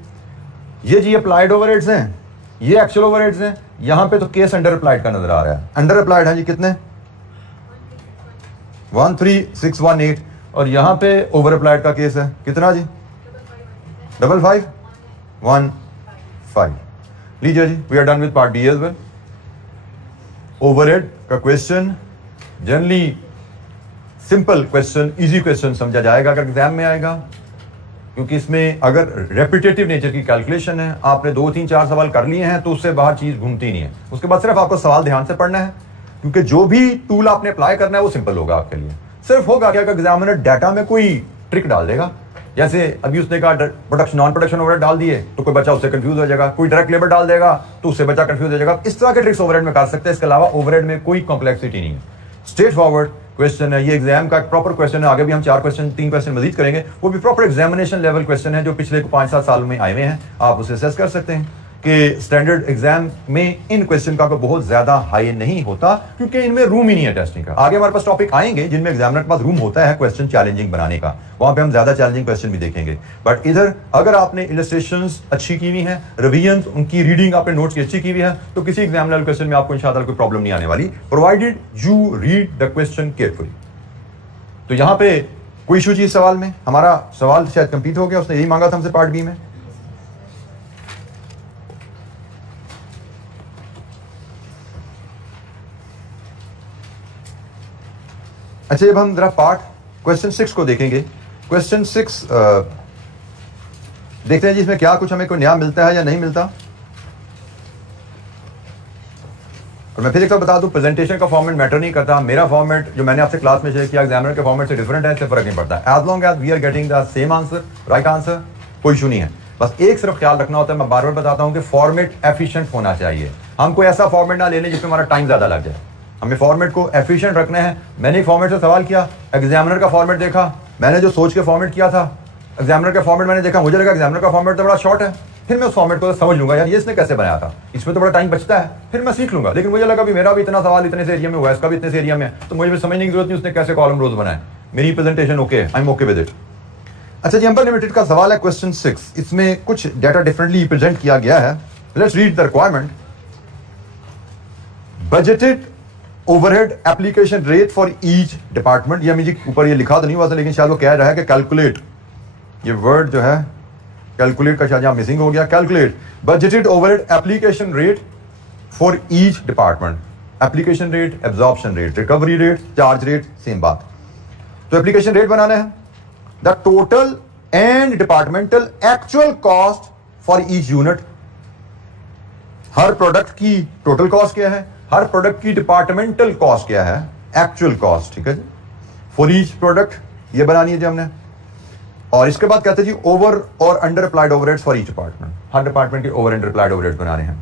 ये जी अप्लाइड ओवरहेड्स हैं, ये एक्चुअल ओवरहेड्स हैं। यहां पे तो केस अंडर अप्लाइड का नजर आ रहा है। अंडर अप्लाइड है जी कितने? 13618। और यहां पे ओवर अप्लाइड का केस है कितना जी? 5515। लीजिए जी, we are done with part B as well. Overhead का question generally simple question, easy question समझा जाएगा अगर एग्जाम में आएगा, क्योंकि इसमें अगर रेपिटेटिव नेचर की कैलकुलेशन है, आपने 2 3 4 सवाल कर लिए हैं तो उससे बाहर चीज घूमती नहीं है। उसके बाद सिर्फ आपको सवाल ध्यान से पढ़ना है, क्योंकि जो भी टूल आपने अप्लाई करना है वो सिंपल होगा आपके लिए। सिर्फ होगा क्या, एग्जामिनर डाटा में कोई ट्रिक डाल देगा, जैसे अभी उसने कहा प्रोडक्शन नॉन प्रोडक्शन ओवरहेड डाल दिए तो कोई बच्चा उससे कंफ्यूज हो जाएगा, कोई डायरेक्ट लेबर डाल देगा तो उससे बच्चा कंफ्यूज हो जाएगा। इस तरह के ट्रिक्स ओवरहेड में कर सकते हैं, इसके अलावा ओवरहेड में कोई कॉम्प्लेक्सिटी नहीं है। स्ट्रेट फॉरवर्ड क्वेश्चन है, ये एग्जाम का प्रॉपर क्वेश्चन है। आगे भी हम 3 क्वेश्चन मजीद करेंगे, वो भी प्रॉपर एग्जामिनेशन लेवल क्वेश्चन है जो पिछले 5-7 साल में आए हुए हैं। आप उसे असेस कर सकते हैं कि स्टैंडर्ड एग्जाम में इन क्वेश्चन का बहुत ज्यादा हाई नहीं होता, क्योंकि इनमें रूम ही नहीं है टेस्टिंग का। आगे हमारे पास टॉपिक आएंगे जिनमें एग्जामिनर के पास रूम होता है क्वेश्चन चैलेंजिंग बनाने का, वहां पे हम ज्यादा चैलेंजिंग क्वेश्चन भी देखेंगे। बट इधर अगर आपने इलस्ट्रेशंस अच्छी की हुई है, रिवीजन उनकी रीडिंग आपने नोट्स की अच्छी की हुई है, तो किसी एग्जाम लेवल क्वेश्चन में आपको इंशाअल्लाह कोई प्रॉब्लम नहीं आने वाली, provided you read the question carefully. तो यहां पे कोई इशू चीज सवाल में, हमारा सवाल शायद कंप्लीट हो गया, उसने यही मांगा था हमसे पार्ट बी में। अच्छा, जब हम जरा पार्ट क्वेश्चन 6 को देखेंगे। क्वेश्चन 6 देखते हैं जी इसमें क्या कुछ हमें कोई नया मिलता है या नहीं मिलता। और मैं फिर एक बार बता दूं, प्रेजेंटेशन का फॉर्मेट मैटर नहीं करता। मेरा फॉर्मेट जो मैंने आपसे क्लास में शेयर किया एग्जामिनर के फॉर्मेट से डिफरेंट है, इससे फर्क नहीं पड़ता। As long as we are getting the same answer, right answer, कोई इशू नहीं है। बस एक सिर्फ ख्याल रखना होता है, मैं बार बार बताता हूं कि फॉर्मेट एफिशिएंट होना चाहिए। हम कोई ऐसा फॉर्मेट ना ले लें जिसमें हमारा टाइम ज्यादा लग जाए, हमें फॉर्मेट को एफिशिएंट रखना है। मैंने एक फॉर्मेट से सवाल किया, एग्जामिनर का फॉर्मेट देखा, मैंने जो सोच के फॉर्मेट किया था, एग्जामिनर का फॉर्मेट मैंने देखा, मुझे लगा एग्जामिनर का फॉर्मेट तो बड़ा शॉर्ट है, फिर मैं उस फॉर्मेट को समझ लूंगा, यार ये इसने कैसे बनाया था, इसमें तो बड़ा टाइम बचता है, फिर मैं सीख लूंगा। लेकिन मुझे लगा भी मेरा भी इतना सवाल इतने से एरिया में हुआ है, इसका भी इतने से एरिया में है, तो मुझे भी समझने की जरूरत नहीं उसने कैसे कॉलम रोज बनाया। मेरी presentation okay, I am okay with it. अच्छा जी, एम्पर लिमिटेड का सवाल है क्वेश्चन 6। इसमें कुछ डाटा डिफरेंटली प्रेजेंट किया गया है। Let's read the requirement. Budgeted overhead application rate for each department. ये मुझे ऊपर ये लिखा तो नहीं हुआ था, लेकिन शायद वो कह रहा है कि कैलकुलेट, ये वर्ड जो है कैलकुलेट का शायद यहां मिसिंग हो गया। Calculate budgeted overhead application rate for each department. Application rate, absorption rate, recovery rate, charge rate, same बात। तो एप्लीकेशन रेट बनाना है, the total and departmental actual cost for each unit. Her product की टोटल कॉस्ट क्या है, हर प्रोडक्ट की डिपार्टमेंटल कॉस्ट क्या है, एक्चुअल कॉस्ट, ठीक है जी, फॉर ईच प्रोडक्ट ये बनानी है जी हमने। और इसके बाद कहते हैं जी ओवर और under applied overheads for each department. हर डिपार्टमेंट के ओवर अंडर अप्लाइड ओवरहेड्स बनाने हैं।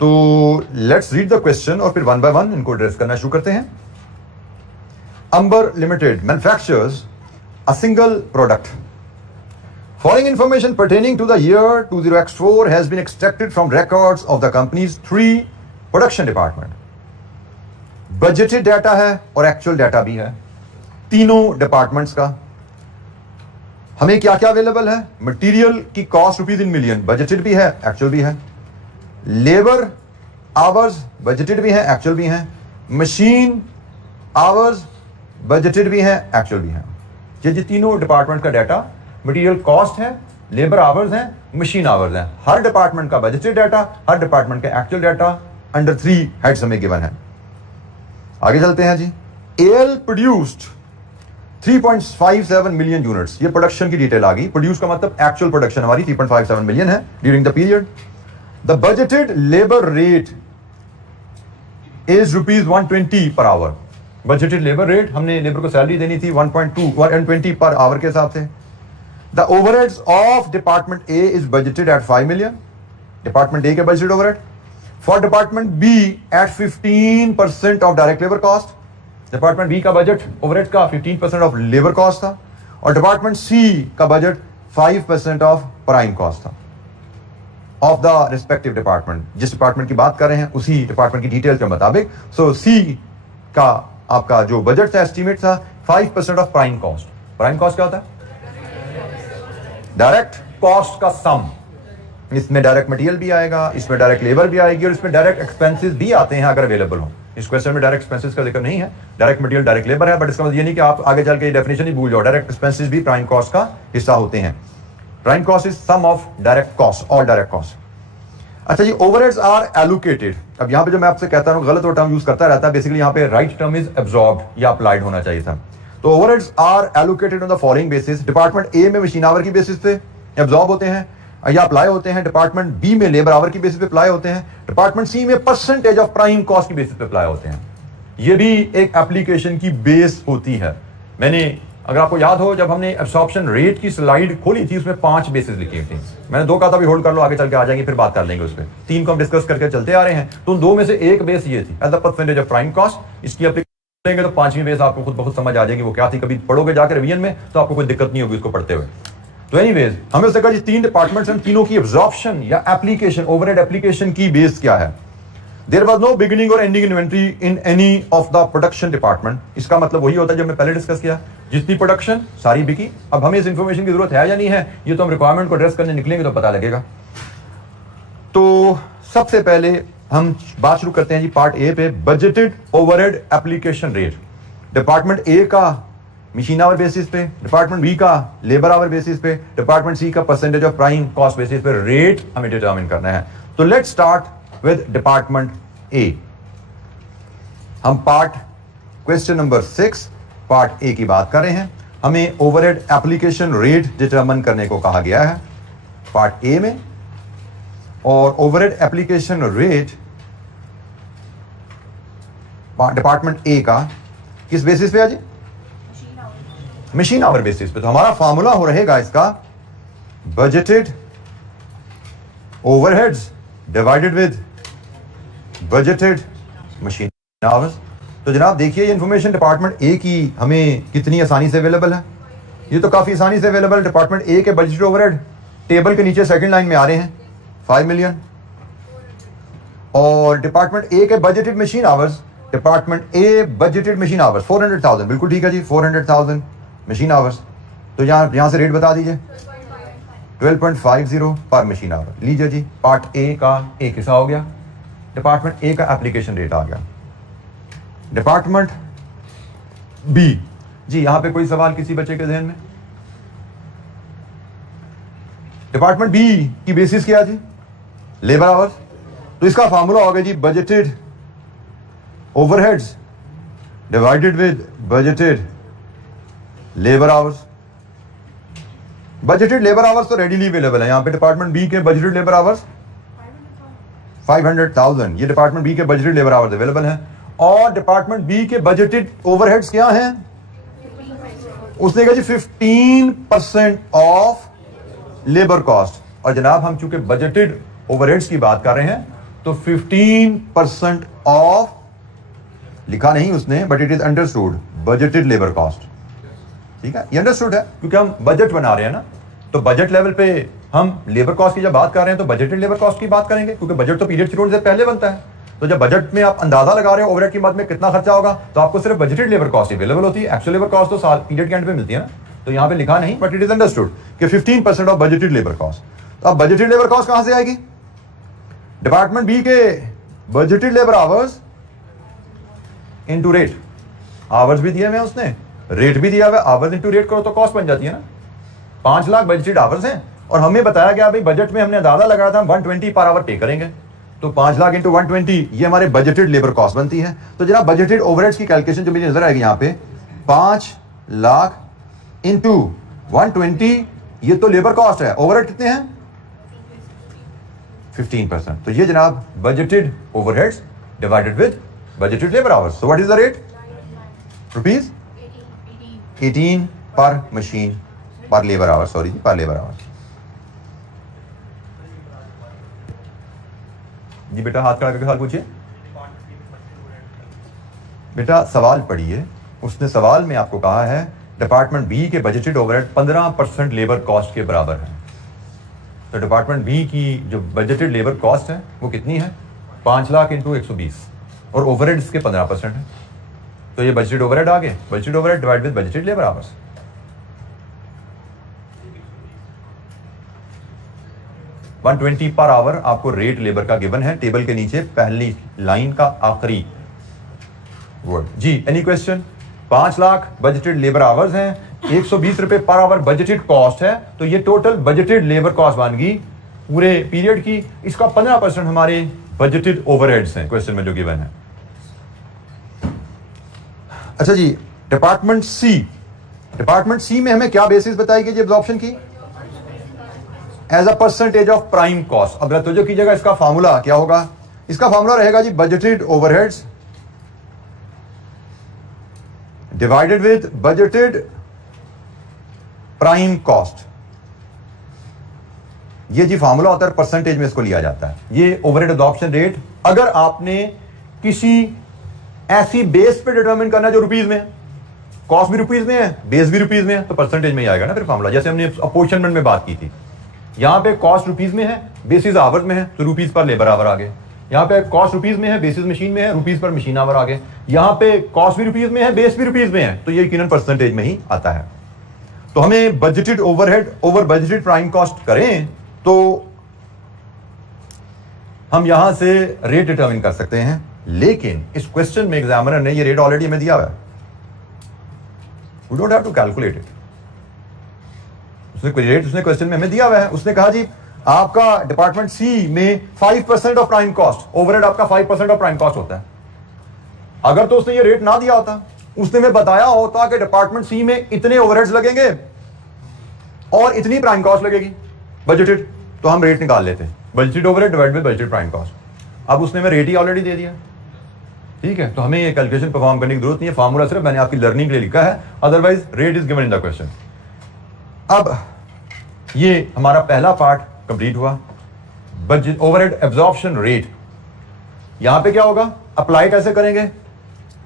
तो लेट्स रीड द क्वेश्चन और फिर वन बाय वन इनको एड्रेस करना शुरू करते हैं। Amber limited manufactures a single product. Following information pertaining to the year 2024 has been extracted from records of the company's 3 production department. Budgeted data है और actual data भी है, तीनों डिपार्टमेंट्स का। हमें क्या क्या अवेलेबल है, मटेरियल की cost rupees in million, budgeted भी है, एक्चुअल भी है। लेबर आवर्स बजटेड भी है, एक्चुअल भी है। मशीन आवर्स बजटेड भी है, एक्चुअल भी है। ये तीनों डिपार्टमेंट का डाटा, मटेरियल कॉस्ट है, लेबर आवर्स हैं, मशीन आवर्स हैं। हर डिपार्टमेंट का बजटेड डाटा, हर डिपार्टमेंट का एक्चुअल डाटा अंडर 3 हेड्स हमें गिवन है। आगे चलते हैं जी। एल प्रोड्यूस्ड 3.57 मिलियन यूनिट्स, ये प्रोडक्शन की डिटेल आ गई। प्रोड्यूस का मतलब एक्चुअल प्रोडक्शन हमारी 3.57 मिलियन है during the period. The budgeted labour rate is ₹120 per hour. Budgeted labour rate, हमने लेबर को सैलरी देनी थी 120 पर आवर के हिसाब से। The overheads of department A is budgeted at 5 million. Department A के budgeted overhead for department B at 15% of direct labour cost. Department B का बजट ओवरहेड का 15% ऑफ लेबर कॉस्ट था और डिपार्टमेंट सी का बजट 5% ऑफ प्राइम कॉस्ट था ऑफ द रिस्पेक्टिव डिपार्टमेंट। जिस डिपार्टमेंट की बात कर रहे हैं उसी डिपार्टमेंट की डिटेल के मुताबिक। सो सी का आपका जो बजट था, एस्टीमेट था 5% of prime cost. Prime cost क्या होता है? डायरेक्ट कॉस्ट का सम। इसमें डायरेक्ट मटेरियल भी आएगा, इसमें डायरेक्ट लेबर भी आएगी और इसमें डायरेक्ट एक्सपेंसेस भी आते हैं अगर अवेलेबल हो। इस क्वेश्चन में डायरेक्ट एक्सपेंसेस का जिक्र नहीं है, डायरेक्ट मटेरियल डायरेक्ट लेबर है, बट इसका मतलब ये नहीं कि आप आगे चल के डेफिनेशन ही भूल जाओ। डायरेक्ट एक्सपेंसेस भी प्राइम कॉस्ट का हिस्सा होते हैं। Prime cost is sum of direct cost, all direct cost. अच्छा जी, ओवरहेड्स आर एलोकेटेड। अब यहां पे जो मैं आपसे कहता हूं गलत टर्म यूज करता रहता है, बेसिकली यहां पे राइट टर्म इज एब्जॉर्ब्ड या अप्लाइड होना चाहिए था। तो overheads are allocated on the following basis. Department A में मशीन आवर की बेसिस पे एब्जॉर्ब होते हैं या अप्लाई होते हैं। डिपार्टमेंट बी में लेबर आवर की बेसिस पे अप्लाई होते हैं। डिपार्टमेंट सी में परसेंटेज ऑफ प्राइम कॉस्ट की बेसिस पे अप्लाई होते हैं। ये भी एक एप्लीकेशन की बेस होती है। मैंने, अगर आपको याद हो, जब हमने एब्सॉर्प्शन रेट की स्लाइड खोली थी उसमें 5 बेसिस लिखी थी। मैंने 2 कहा था भी होल्ड कर लो, आगे चल के आ जाएंगे, फिर बात कर लेंगे उस पर। 3 को हम डिस्कस करके चलते आ रहे हैं। तो उन 2 में से एक बेस ये थी, as the percentage of prime cost. इसकी एप्लीकेशन लेंगे तो 5वीं बेस आपको खुद बहुत समझ आ जाएगी वो क्या थी। कभी पढ़ोगे जाकर रिवीजन में तो आपको कोई दिक्कत नहीं होगी उसको पढ़ते हुए। तो एनीवेज, हमें उससे कहा 3 डिपार्टमेंट्स हैं, तीनों की एब्जॉर्प्शन या एप्लीकेशन, ओवरहेड एप्लीकेशन की बेस क्या है। देयर वाज नो बिगिनिंग और ending inventory in any of the production department. इसका मतलब वही होता है जो हमने पहले डिस्कस किया, जितनी प्रोडक्शन सारी बिकी। अब हमें इस इंफॉर्मेशन की जरूरत है या नहीं है, ये तो हम रिक्वायरमेंट को एड्रेस करने निकलेंगे तो पता लगेगा। तो सबसे पहले हम बात शुरू करते हैं जी पार्ट ए पे, budgeted overhead application rate. Department A का मशीन आवर बेसिस पे, डिपार्टमेंट बी का लेबर आवर बेसिस पे, डिपार्टमेंट सी का percentage of prime cost basis पे रेट हमें डिटरमिन करना है। तो let's start with department A. हम क्वेश्चन नंबर 6 पार्ट ए की बात कर रहे हैं। हमें ओवरहेड एप्लीकेशन रेट डिटरमिन करने को कहा गया है पार्ट ए में। और overhead application rate department A का किस बेसिस पे है जी? मशीन आवर बेसिस पे। तो हमारा फार्मूला हो रहेगा इसका budgeted overheads divided with budgeted machine hours. तो जनाब देखिए, ये इंफॉर्मेशन डिपार्टमेंट ए की हमें कितनी आसानी से अवेलेबल है। ये तो काफी आसानी से अवेलेबल है। डिपार्टमेंट ए के बजटेड ओवरहेड टेबल के नीचे सेकंड लाइन में आ रहे हैं 5 मिलियन। और डिपार्टमेंट ए के budgeted machine hours, department A budgeted machine hours 400,000। बिल्कुल ठीक है जी, 400,000 मशीन आवर्स। तो यहां से रेट बता दीजिए, 12.50 पर मशीन आवर। लीजिए जी, पार्ट ए का एक हिस्सा हो गया, डिपार्टमेंट ए का एप्लीकेशन रेट आ गया। डिपार्टमेंट बी जी, यहां पे कोई सवाल किसी बच्चे के ध्यान में? डिपार्टमेंट बी की बेसिस क्या जी? Labour hours. तो इसका फार्मूला होगा जी budgeted overheads divided with budgeted labour hours. Budgeted labour hours तो रेडीली अवेलेबल है यहां पे। डिपार्टमेंट बी के बजटेड लेबर आवर्स 500,000, ये डिपार्टमेंट बी के बजटेड लेबर आवर्स अवेलेबल हैं। और डिपार्टमेंट बी के बजटेड ओवरहेड्स क्या हैं? उसने कहा जी 15% ऑफ लेबर कॉस्ट। और जनाब हम चूंकि बजटेड ओवरहेड्स की बात कर रहे हैं तो 15% ऑफ लिखा नहीं उसने, but it is understood budgeted labour cost. ठीक है, ये अंडरस्टूड है क्योंकि हम बजट बना रहे हैं ना। तो बजट लेवल पे हम लेबर कॉस्ट की जब बात कर रहे हैं तो बजटेड लेबर कॉस्ट की बात करेंगे, क्योंकि बजट तो पीरियड पीरियड से पहले बनता है। तो जब बजट में आप अंदाजा लगा रहे हो ओवरहेड की बात में कितना खर्चा होगा, तो आपको सिर्फ बजटेड लेबर कॉस्ट अवेलेबल होती है। एक्चुअल लेबर कॉस्ट तो साल पीरियड के एंड पे मिलती है ना। तो यहाँ पे लिखा नहीं, बट इट इज अंडरस्टूड कि 15% ऑफ बजटेड लेबर कॉस्ट। तो अब बजटेड लेबर कॉस्ट कहां से आएगी? डिपार्टमेंट बी के budgeted labour hours into rate. Hours भी दिए हुए हैं उसने, रेट भी दिया हुआ है। आवर्स इनटू रेट करो तो कॉस्ट बन जाती है ना। 5 लाख बजटेड आवर्स हैं और हमें बताया गया भाई बजट में हमने अंदाजा लगाया था हम 120 पर आवर पे करेंगे। तो 5 लाख इंटू 120 ये हमारे बजटेड लेबर कॉस्ट बनती है। तो जनाब बजटेड ओवरहेड्स की कैलकुलेशन जो मुझे नजर आएगी यहाँ पे 5 लाख इंटू 120, ये तो लेबर कॉस्ट है। ओवरहेड कितने हैं? 15%. तो ये जनाब budgeted overheads divided with budgeted labour hours. So what is the rate? Rupees 18 पर मशीन पर लेबर आवर. सॉरी जी, पर लेबर आवर. जी बेटा हाथ खड़ा करके सवाल पूछिए. बेटा सवाल पढ़िए. उसने सवाल में आपको कहा है डिपार्टमेंट बी के बजटेड ओवरहेड 15% लेबर कॉस्ट के बराबर है. तो डिपार्टमेंट बी की जो बजटेड लेबर कॉस्ट है वो कितनी है? 5 लाख इंटू 120 और ओवरहेड इसके 15% है. तो ये बजटेड ओवरहेड आ गए. Budgeted overhead divide with budgeted labour hours. 120 per hour आपको रेट लेबर का गिवन है. टेबल के नीचे पहली लाइन का आखिरी वर्ड. जी any question? 5 lakh budgeted labour hours हैं, 120 रुपए पर आवर बजटेड कॉस्ट है. तो ये टोटल बजटेड लेबर कॉस्ट बन गई पूरे पीरियड की. इसका 15% हमारे बजटेड ओवरहेड्स हैं क्वेश्चन में जो गिवन है. अच्छा जी, डिपार्टमेंट सी में हमें क्या बेसिस बताई गई एब्जॉर्प्शन की? As a percentage of prime cost. अब तो कीजिएगा इसका फार्मूला क्या होगा? इसका फार्मूला रहेगा जी budgeted overheads divided with budgeted prime cost. ये जी फार्मूला होता है, परसेंटेज में इसको लिया जाता है. ये ओवरहेड एब्जॉर्प्शन रेट अगर आपने किसी ऐसी बेस पे डिटरमिन करना जो रुपीज में है, कॉस्ट भी रुपीज में है, बेस भी रुपीज में है, तो परसेंटेज में ही आएगा ना फिर फार्मूला. जैसे हमने अपोर्शनमेंट में बात की थी, यहां पे कॉस्ट रुपीज में है, बेसिस आवर्स में है, तो रुपीज पर लेबर आवर आ गए. यहां पे कॉस्ट रुपीज में है, बेसिस मशीन में है, रुपीज पर मशीन आवर आ गए. यहां पे कॉस्ट भी रुपीज में है, बेस भी रुपीज में है, तो ये यकीनन परसेंटेज में ही आता है. तो हमें budgeted overhead over budgeted prime cost करें तो हम यहां से रेट डिटरमिन कर सकते हैं. लेकिन इस क्वेश्चन में एग्जामिनर ने ये रेट ऑलरेडी हमें दिया हुआ है. We don't have to calculate it. उसने क्वेश्चन में हमें दिया हुआ है. उसने कहा जी आपका डिपार्टमेंट सी में 5% ऑफ प्राइम कॉस्ट, ओवरहेड आपका 5% ऑफ प्राइम कॉस्ट होता है. अगर तो उसने ये रेट ना दिया होता, उसने हमें बताया होता कि डिपार्टमेंट सी में इतने ओवरहेड्स लगेंगे और इतनी प्राइम कॉस्ट लगेगी बजटेड, तो हम रेट निकाल लेते. Budgeted overhead divide with budgeted prime cost. अब उसने हमें रेट ही ऑलरेडी दे दिया. ठीक है, तो हमें ये कैलकुलेशन परफॉर्म करने की जरूरत नहीं है. फार्मूला सिर्फ मैंने आपकी लर्निंग के लिए लिखा है, otherwise rate is given in the question. अब ये हमारा पहला पार्ट कंप्लीट हुआ. बजट ओवरहेड एब्जॉर्प्शन रेट यहां पे क्या होगा? अप्लाई कैसे करेंगे?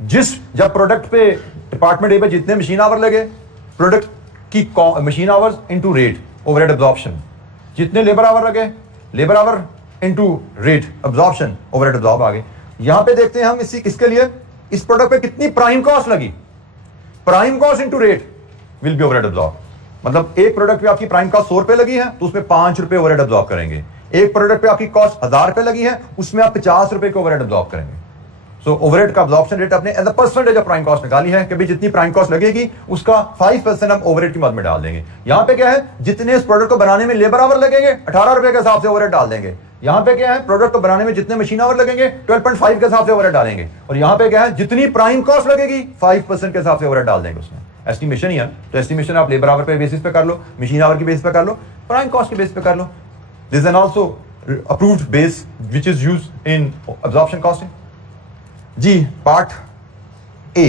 जब प्रोडक्ट पे डिपार्टमेंट ए पे जितने मशीन आवर लगे, प्रोडक्ट की machine hours into rate overhead absorption. जितने लेबर आवर लगे, labour hour into rate absorption overhead absorb आ गए. यहां पे देखते हैं हम इसके लिए इस प्रोडक्ट पे कितनी प्राइम कॉस्ट लगी. Prime cost into rate will be overhead absorb. मतलब एक प्रोडक्ट पे आपकी प्राइम कॉस्ट 100 रुपए लगी है तो उसमें 5 रुपए ओवरहेड एब्जॉर्ब करेंगे. एक प्रोडक्ट पे आपकी कॉस्ट 1000 रुपए लगी है, उसमें आप 50 रुपए के ओवरहेड एब्जॉर्ब करेंगे. सो ओवरहेड का एब्जॉर्प्शन रेट अपने as a percentage of prime cost निकाली है कि भाई जितनी प्राइम कॉस्ट लगेगी उसका 5% हम ओवरहेड की मद में डाल देंगे. यहां पे क्या है? जितने इस प्रोडक्ट को बनाने में लेबर आवर लगेंगे 18 रुपए के हिसाब से ओवरहेड डाल देंगे. यहां पे क्या है? प्रोडक्ट को बनाने में जितने मशीन आवर लगेंगे 12.5 के हिसाब से ओवरहेड डालेंगे. और यहां पे क्या है? जितनी प्राइम कॉस्ट लगेगी 5% के हिसाब से ओवरहेड डाल देंगे. उसमें एस्टिमेशन ही है, तो एस्टिमेशन आप लेबर आवर पे बेसिस पे कर लो, मशीन आवर की बेसिस पे कर लो, प्राइम कॉस्ट की बेसिस पे कर लो. This and also approved base which is used in absorption costing. जी पार्ट ए.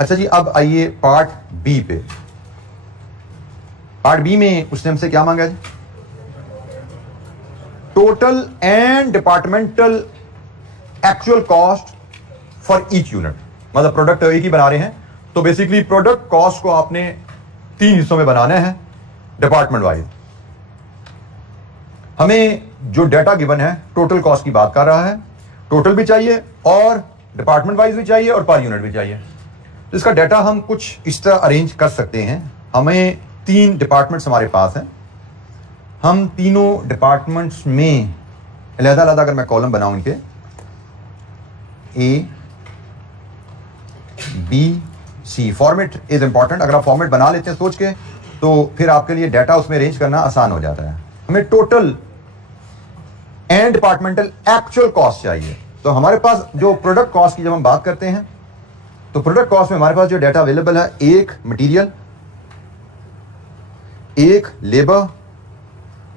अच्छा जी, अब आइए पार्ट बी पे. पार्ट बी में उसने हमसे क्या मांगा जी? Total and departmental actual cost for each unit. मतलब प्रोडक्ट एक ही बना रहे हैं, तो बेसिकली प्रोडक्ट कॉस्ट को आपने 3 हिस्सों में बनाना है डिपार्टमेंट वाइज. हमें जो डाटा गिवन है टोटल कॉस्ट की बात कर रहा है. टोटल भी चाहिए और डिपार्टमेंट वाइज भी चाहिए और पर यूनिट भी चाहिए. तो इसका डाटा हम कुछ इस तरह अरेंज कर सकते हैं. हमें 3 डिपार्टमेंट्स हमारे पास हैं. हम तीनों डिपार्टमेंट्स में अलग-अलग अगर मैं कॉलम बनाऊं इनके A B C, format is important. अगर आप फॉर्मेट बना लेते हैं सोच के तो फिर आपके लिए डाटा उसमें अरेंज करना आसान हो जाता है. हमें total and departmental actual cost चाहिए. तो हमारे पास जो प्रोडक्ट कॉस्ट की जब हम बात करते हैं तो प्रोडक्ट कॉस्ट में हमारे पास जो डाटा अवेलेबल है, एक मटेरियल, एक लेबर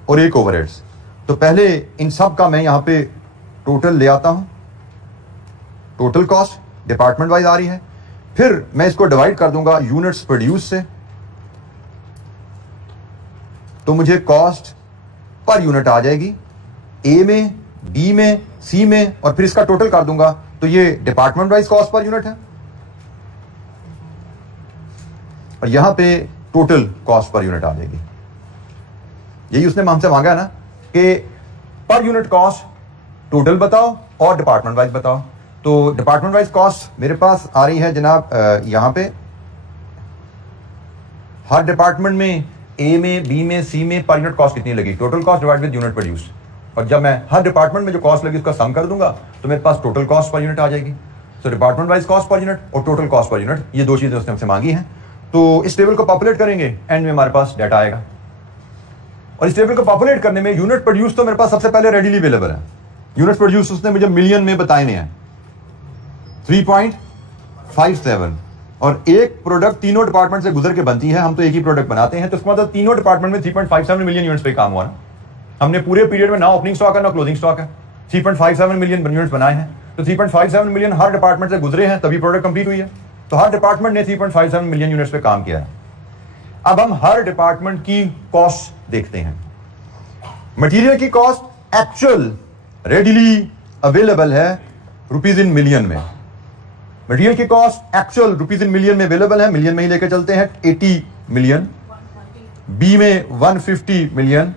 और एक ओवरहेड्स। तो पहले इन सब का मैं यहां पे टोटल ले आता हूं, टोटल कॉस्ट डिपार्टमेंट वाइज आ रही है, फिर मैं इसको डिवाइड कर दूंगा यूनिट्स प्रोड्यूस से, तो मुझे कॉस्ट पर यूनिट आ जाएगी ए में, बी में, सी में, और फिर इसका टोटल कर दूंगा तो ये department wise cost per unit है, और यहां पे टोटल कॉस्ट पर यूनिट आ जाएगी। यही उसने हमसे मांगा है ना कि पर यूनिट कॉस्ट टोटल बताओ और डिपार्टमेंट वाइज बताओ। तो डिपार्टमेंट वाइज कॉस्ट मेरे पास आ रही है जनाब, यहां पे हर डिपार्टमेंट में ए में, बी में, सी में पर यूनिट कॉस्ट कितनी लगी, total cost divide with unit produce, और जब मैं हर डिपार्टमेंट में जो कॉस्ट लगी उसका सम कर दूंगा तो मेरे पास टोटल कॉस्ट पर यूनिट आ जाएगी। तो department wise cost per unit और टोटल कॉस्ट पर यूनिट, ये दो चीजें उसने हमसे मांगी हैं। तो इस टेबल को पॉपुलेट करेंगे, एंड में हमारे पास डाटा आएगा, और इस टेबल को पॉपुलेट करने में यूनिट प्रोड्यूस तो मेरे पास सबसे पहले रेडीली अवेलेबल है। यूनिट प्रोड्यूस उसने मुझे मिलियन में बताए हैं 3.57, और एक प्रोडक्ट तीनों डिपार्टमेंट से गुजर के बनती है, हम तो एक ही प्रोडक्ट बनाते हैं, तो इसका मतलब तीनों डिपार्टमेंट में 3.57 मिलियन यूनिट्स पे काम हुआ ना। हमने पूरे पीरियड में ना ओपनिंग स्टॉक है ना क्लोजिंग स्टॉक है, 3.57 मिलियन यूनिट्स बनाए हैं, तो 3.57 मिलियन हर डिपार्टमेंट से गुजरे हैं तभी प्रोडक्ट कंप्लीट हुई है। तो हर डिपार्टमेंट ने 3.57 मिलियन यूनिट्स पे काम किया है। अब हम हर डिपार्टमेंट की कॉस्ट देखते हैं। मटेरियल की कॉस्ट एक्चुअल रेडीली अवेलेबल है रुपीज इन मिलियन में। मटेरियल की cost actual rupees in million में अवेलेबल है, मिलियन में ही लेकर चलते हैं, 80 मिलियन, बी में 150 मिलियन,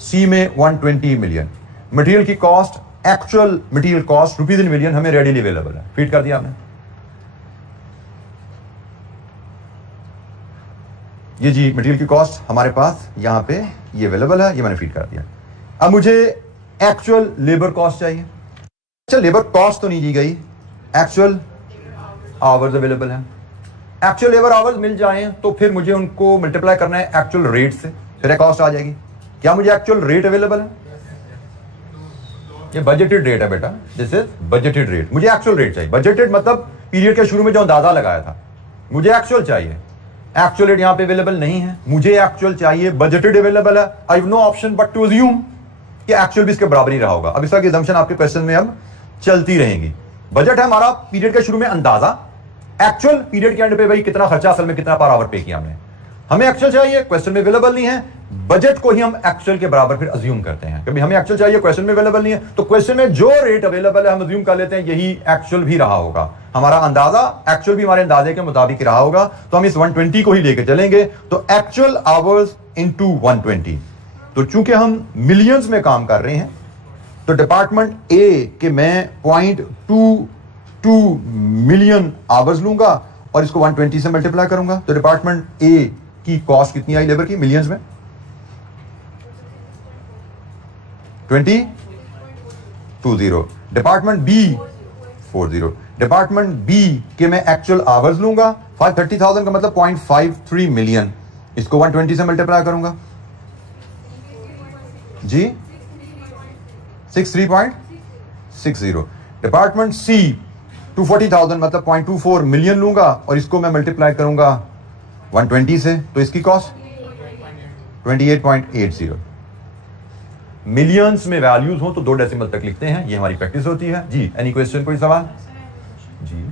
सी में 120 मिलियन। मटेरियल की cost actual material cost rupees in million हमें रेडीली अवेलेबल है। फीड कर दिया आपने, ये जी मटेरियल की कॉस्ट हमारे पास यहां पे ये अवेलेबल है, ये मैंने फीड कर दिया। अब मुझे एक्चुअल लेबर कॉस्ट चाहिए। अच्छा, लेबर कॉस्ट तो नहीं दी गई, एक्चुअल आवर्स अवेलेबल है। एक्चुअल लेबर आवर्स मिल जाएं तो फिर मुझे उनको मल्टीप्लाई करना है एक्चुअल रेट से, फिर एक कॉस्ट आ जाएगी। क्या मुझे एक्चुअल रेट अवेलेबल है? ये बजटेड रेट है बेटा, दिस इज बजटेड रेट। मुझे एक्चुअल रेट चाहिए। बजटेड मतलब पीरियड के शुरू में जो अंदाजा लगाया था, मुझे एक्चुअल चाहिए। एक्चुअल रेट यहां पे अवेलेबल नहीं है, मुझे एक्चुअल चाहिए, बजटेड अवेलेबल है। I have no option but to assume कि एक्चुअल भी इसके बराबर ही रहा होगा। अब इस तरह की assumption आपके क्वेश्चन में अब चलती रहेंगी। बजट है हमारा पीरियड के शुरू में अंदाजा, एक्चुअल पीरियड के एंड पे भाई कितना खर्चा असल में कितना पर आवर पे किया हमने। हमें एक्चुअल चाहिए, क्वेश्चन में अवेलेबल नहीं है, बजट को ही हम एक्चुअल के बराबर फिर अज्यूम करते हैं। कभी हमें एक्चुअल चाहिए, क्वेश्चन में अवेलेबल नहीं है, तो क्वेश्चन में जो रेट अवेलेबल है हम अज्यूम कर लेते हैं यही एक्चुअल भी रहा होगा। हमारा अंदाजा एक्चुअल भी हमारे अंदाजे के मुताबिक रहा होगा, तो हम इस 120 को ही लेके चलेंगे। तो एक्चुअल आवर्स इनटू 120, तो चूंकि हम मिलियंस में काम कर रहे हैं तो डिपार्टमेंट ए के मैं 0.22 मिलियन आवर्स लूंगा और इसको 120 से मल्टीप्लाई करूंगा। तो डिपार्टमेंट ए की कॉस्ट कितनी आई लेबर की मिलियंस में? 20। Department B 40। डिपार्टमेंट बी के मैं एक्चुअल आवर्स लूंगा, 530,000 का मतलब 0.53 मिलियन, इसको 120 से मल्टीप्लाई करूंगा जी, 63.60। डिपार्टमेंट सी 240,000 मतलब 0.24 मिलियन लूंगा और इसको मैं मल्टीप्लाई करूंगा 120 से, तो इसकी कॉस्ट 28.80। मिलियंस में वैल्यूज हो तो 2 डेसिमल तक लिखते हैं, ये हमारी प्रैक्टिस होती है जी। एनी क्वेश्चन, कोई सवाल जी?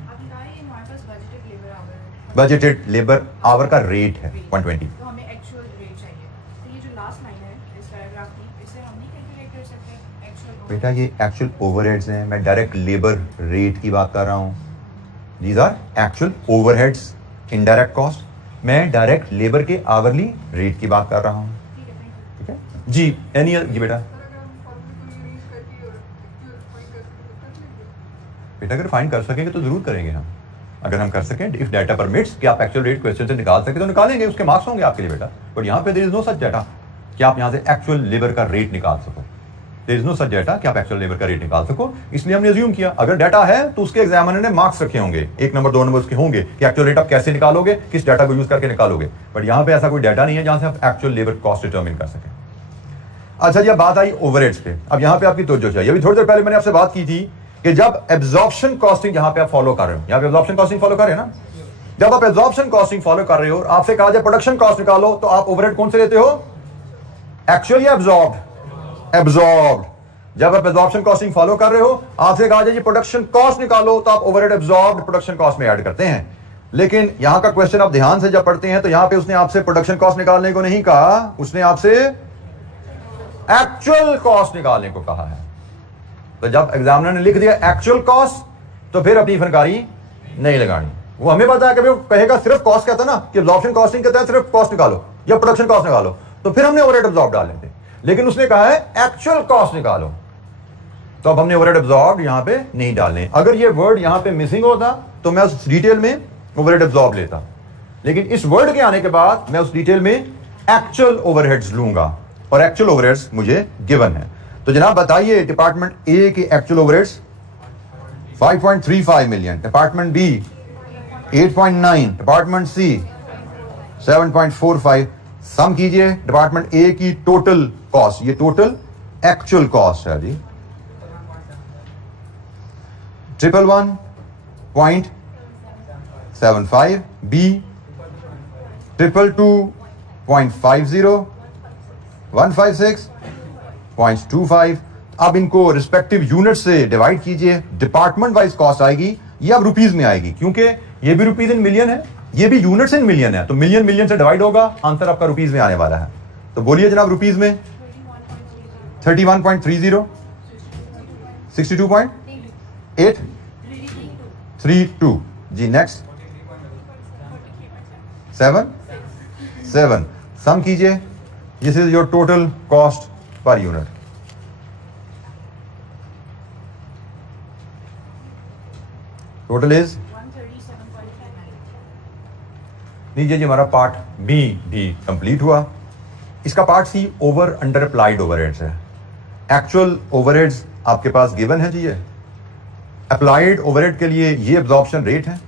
बजटेड लेबर आवर का रेट है 120। तो हमें एक्चुअल रेट चाहिए, तो ये जो लास्ट लाइन है इस पैराग्राफ की, इससे हम नहीं कैलकुलेट कर सकते एक्चुअल? बेटा ये एक्चुअल ओवरहेड्स हैं, मैं डायरेक्ट लेबर रेट की बात कर रहा हूं। These are actual overheads, indirect cost, मैं डायरेक्ट लेबर के आवरली रेट की बात कर रहा हूं। ठीक है जी। एनी जी बेटा, बेटा अगर फाइंड कर सकेंगे तो जरूर करेंगे हम। अगर हम कर सकें, इफ डाटा परमिट्स कि आप एक्चुअल रेट क्वेश्चन से निकाल सके तो निकालेंगे, उसके मार्क्स होंगे आपके लिए बेटा। बट यहाँ पे there is no such data कि आप यहाँ से एक्चुअल लेबर का रेट निकाल सको। There is no such data कि आप एक्चुअल लेबर का रेट निकाल सको, इसलिए हमने अज्यूम किया अगर डाटा है तो उसके एग्जामिनर ने मार्क्स रखे होंगे, 1 नंबर 2 नंबर उसके होंगे कि एक्चुअल रेट आप कैसे निकालोगे, किस डाटा को यूज करके निकालोगे। बट यहाँ पे ऐसा कोई डाटा नहीं है जहां से आप एक्चुअल लेबर कॉस्ट डिटरमिन कर सकें। अच्छा जी, अब बात आई ओवरहेड्स पे। अब यहाँ पे आपकी तवज्जो चाहिए। अभी थोड़ी देर पहले मैंने आपसे बात की थी कि जब एब्जॉर्प्शन कॉस्टिंग यहाँ पे आप फॉलो कर रहे हो, यहाँ पे एब्जॉर्प्शन कॉस्टिंग फॉलो कर रहे हैं ना, जब आप एब्जॉर्प्शन कॉस्टिंग फॉलो कर रहे हो, आपसे कहा जाए प्रोडक्शन कॉस्ट निकालो, तो आप ओवरहेड कौन से लेते हो? एक्चुअल या एब्जॉर्ब्ड? एब्जॉर्ब्ड। जब आप एब्जॉर्प्शन कॉस्टिंग फॉलो कर रहे हो, आपसे कहा जाए प्रोडक्शन कॉस्ट निकालो, तो आप ओवरहेड एब्जॉर्ब्ड प्रोडक्शन कॉस्ट में ऐड करते हैं। लेकिन यहां का क्वेश्चन आप ध्यान से जब पढ़ते हैं तो यहां पे उसने आपसे प्रोडक्शन कॉस्ट निकालने को नहीं कहा, उसने आपसे एक्चुअल कॉस्ट निकालने को कहा है। तो जब एग्जामिनर ने लिख दिया एक्चुअल कॉस्ट, तो फिर अपनी फनकारी नहीं लगानी। वो हमें पता है कि वो कहेगा सिर्फ कॉस्ट, कहता है ना कि एब्जॉर्प्शन कॉस्टिंग कहता है सिर्फ कॉस्ट निकालो या प्रोडक्शन कॉस्ट निकालो, तो फिर हमने ओवरहेड एब्जॉर्ब डाल लेते। लेकिन उसने कहा है एक्चुअल कॉस्ट निकालो, तो अब हमने ओवरहेड एब्जॉर्ब यहां पे नहीं डालने। अगर ये वर्ड यहां पे मिसिंग होता तो मैं उस डिटेल में ओवरहेड एब्जॉर्ब लेता, लेकिन इस वर्ड के आने के बाद मैं उस डिटेल में एक्चुअल ओवरहेड्स लूंगा, और एक्चुअल ओवरहेड्स मुझे गिवन है। तो जनाब बताइए, डिपार्टमेंट ए के actual overheads 5.35 million, department B 8.9, department C 7.45। Sum कीजिए डिपार्टमेंट ए की टोटल कॉस्ट, ये टोटल एक्चुअल कॉस्ट है जी, 111.75, बी 222.50, 156.25। अब इनको रिस्पेक्टिव यूनिट से डिवाइड कीजिए, डिपार्टमेंट वाइज कॉस्ट आएगी, ये अब रुपीज में आएगी, क्योंकि ये भी रुपीज इन मिलियन है, ये भी यूनिट्स इन मिलियन है, तो मिलियन मिलियन से डिवाइड होगा, आंसर आपका रुपीज में आने वाला है। तो बोलिए जनाब, रुपीज में 31.30, 62.832 जी। नेक्स्ट 7 सम कीजिए, this is your total cost per unit. Total is 137.59। लीजिए जी, हमारा पार्ट बी भी कंप्लीट हुआ। इसका part C over under applied overheads है। एक्चुअल ओवरहेड्स आपके पास गिवन है जी। ये अप्लाइड ओवरहेड के लिए ये एब्जॉर्प्शन रेट है।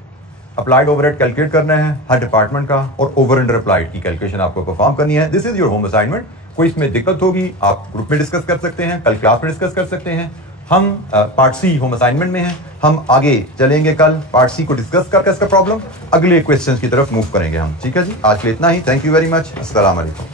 अप्लाइड ओवरहेड कैलकुलेट करना है हर डिपार्टमेंट का, और ओवर अंडर अप्लाइड की कैलकुलेशन आपको परफॉर्म करनी है। This is your home assignment. कोई इसमें दिक्कत होगी आप ग्रुप में डिस्कस कर सकते हैं, कल क्लास में डिस्कस कर सकते हैं। हम पार्ट सी होम असाइनमेंट में हैं, हम आगे चलेंगे, कल पार्ट सी को डिस्कस करके इसका प्रॉब्लम अगले क्वेश्चंस की तरफ मूव करेंगे हम। ठीक है जी, आज के लिए इतना ही। Thank you very much. अस्सलाम वालेकुम।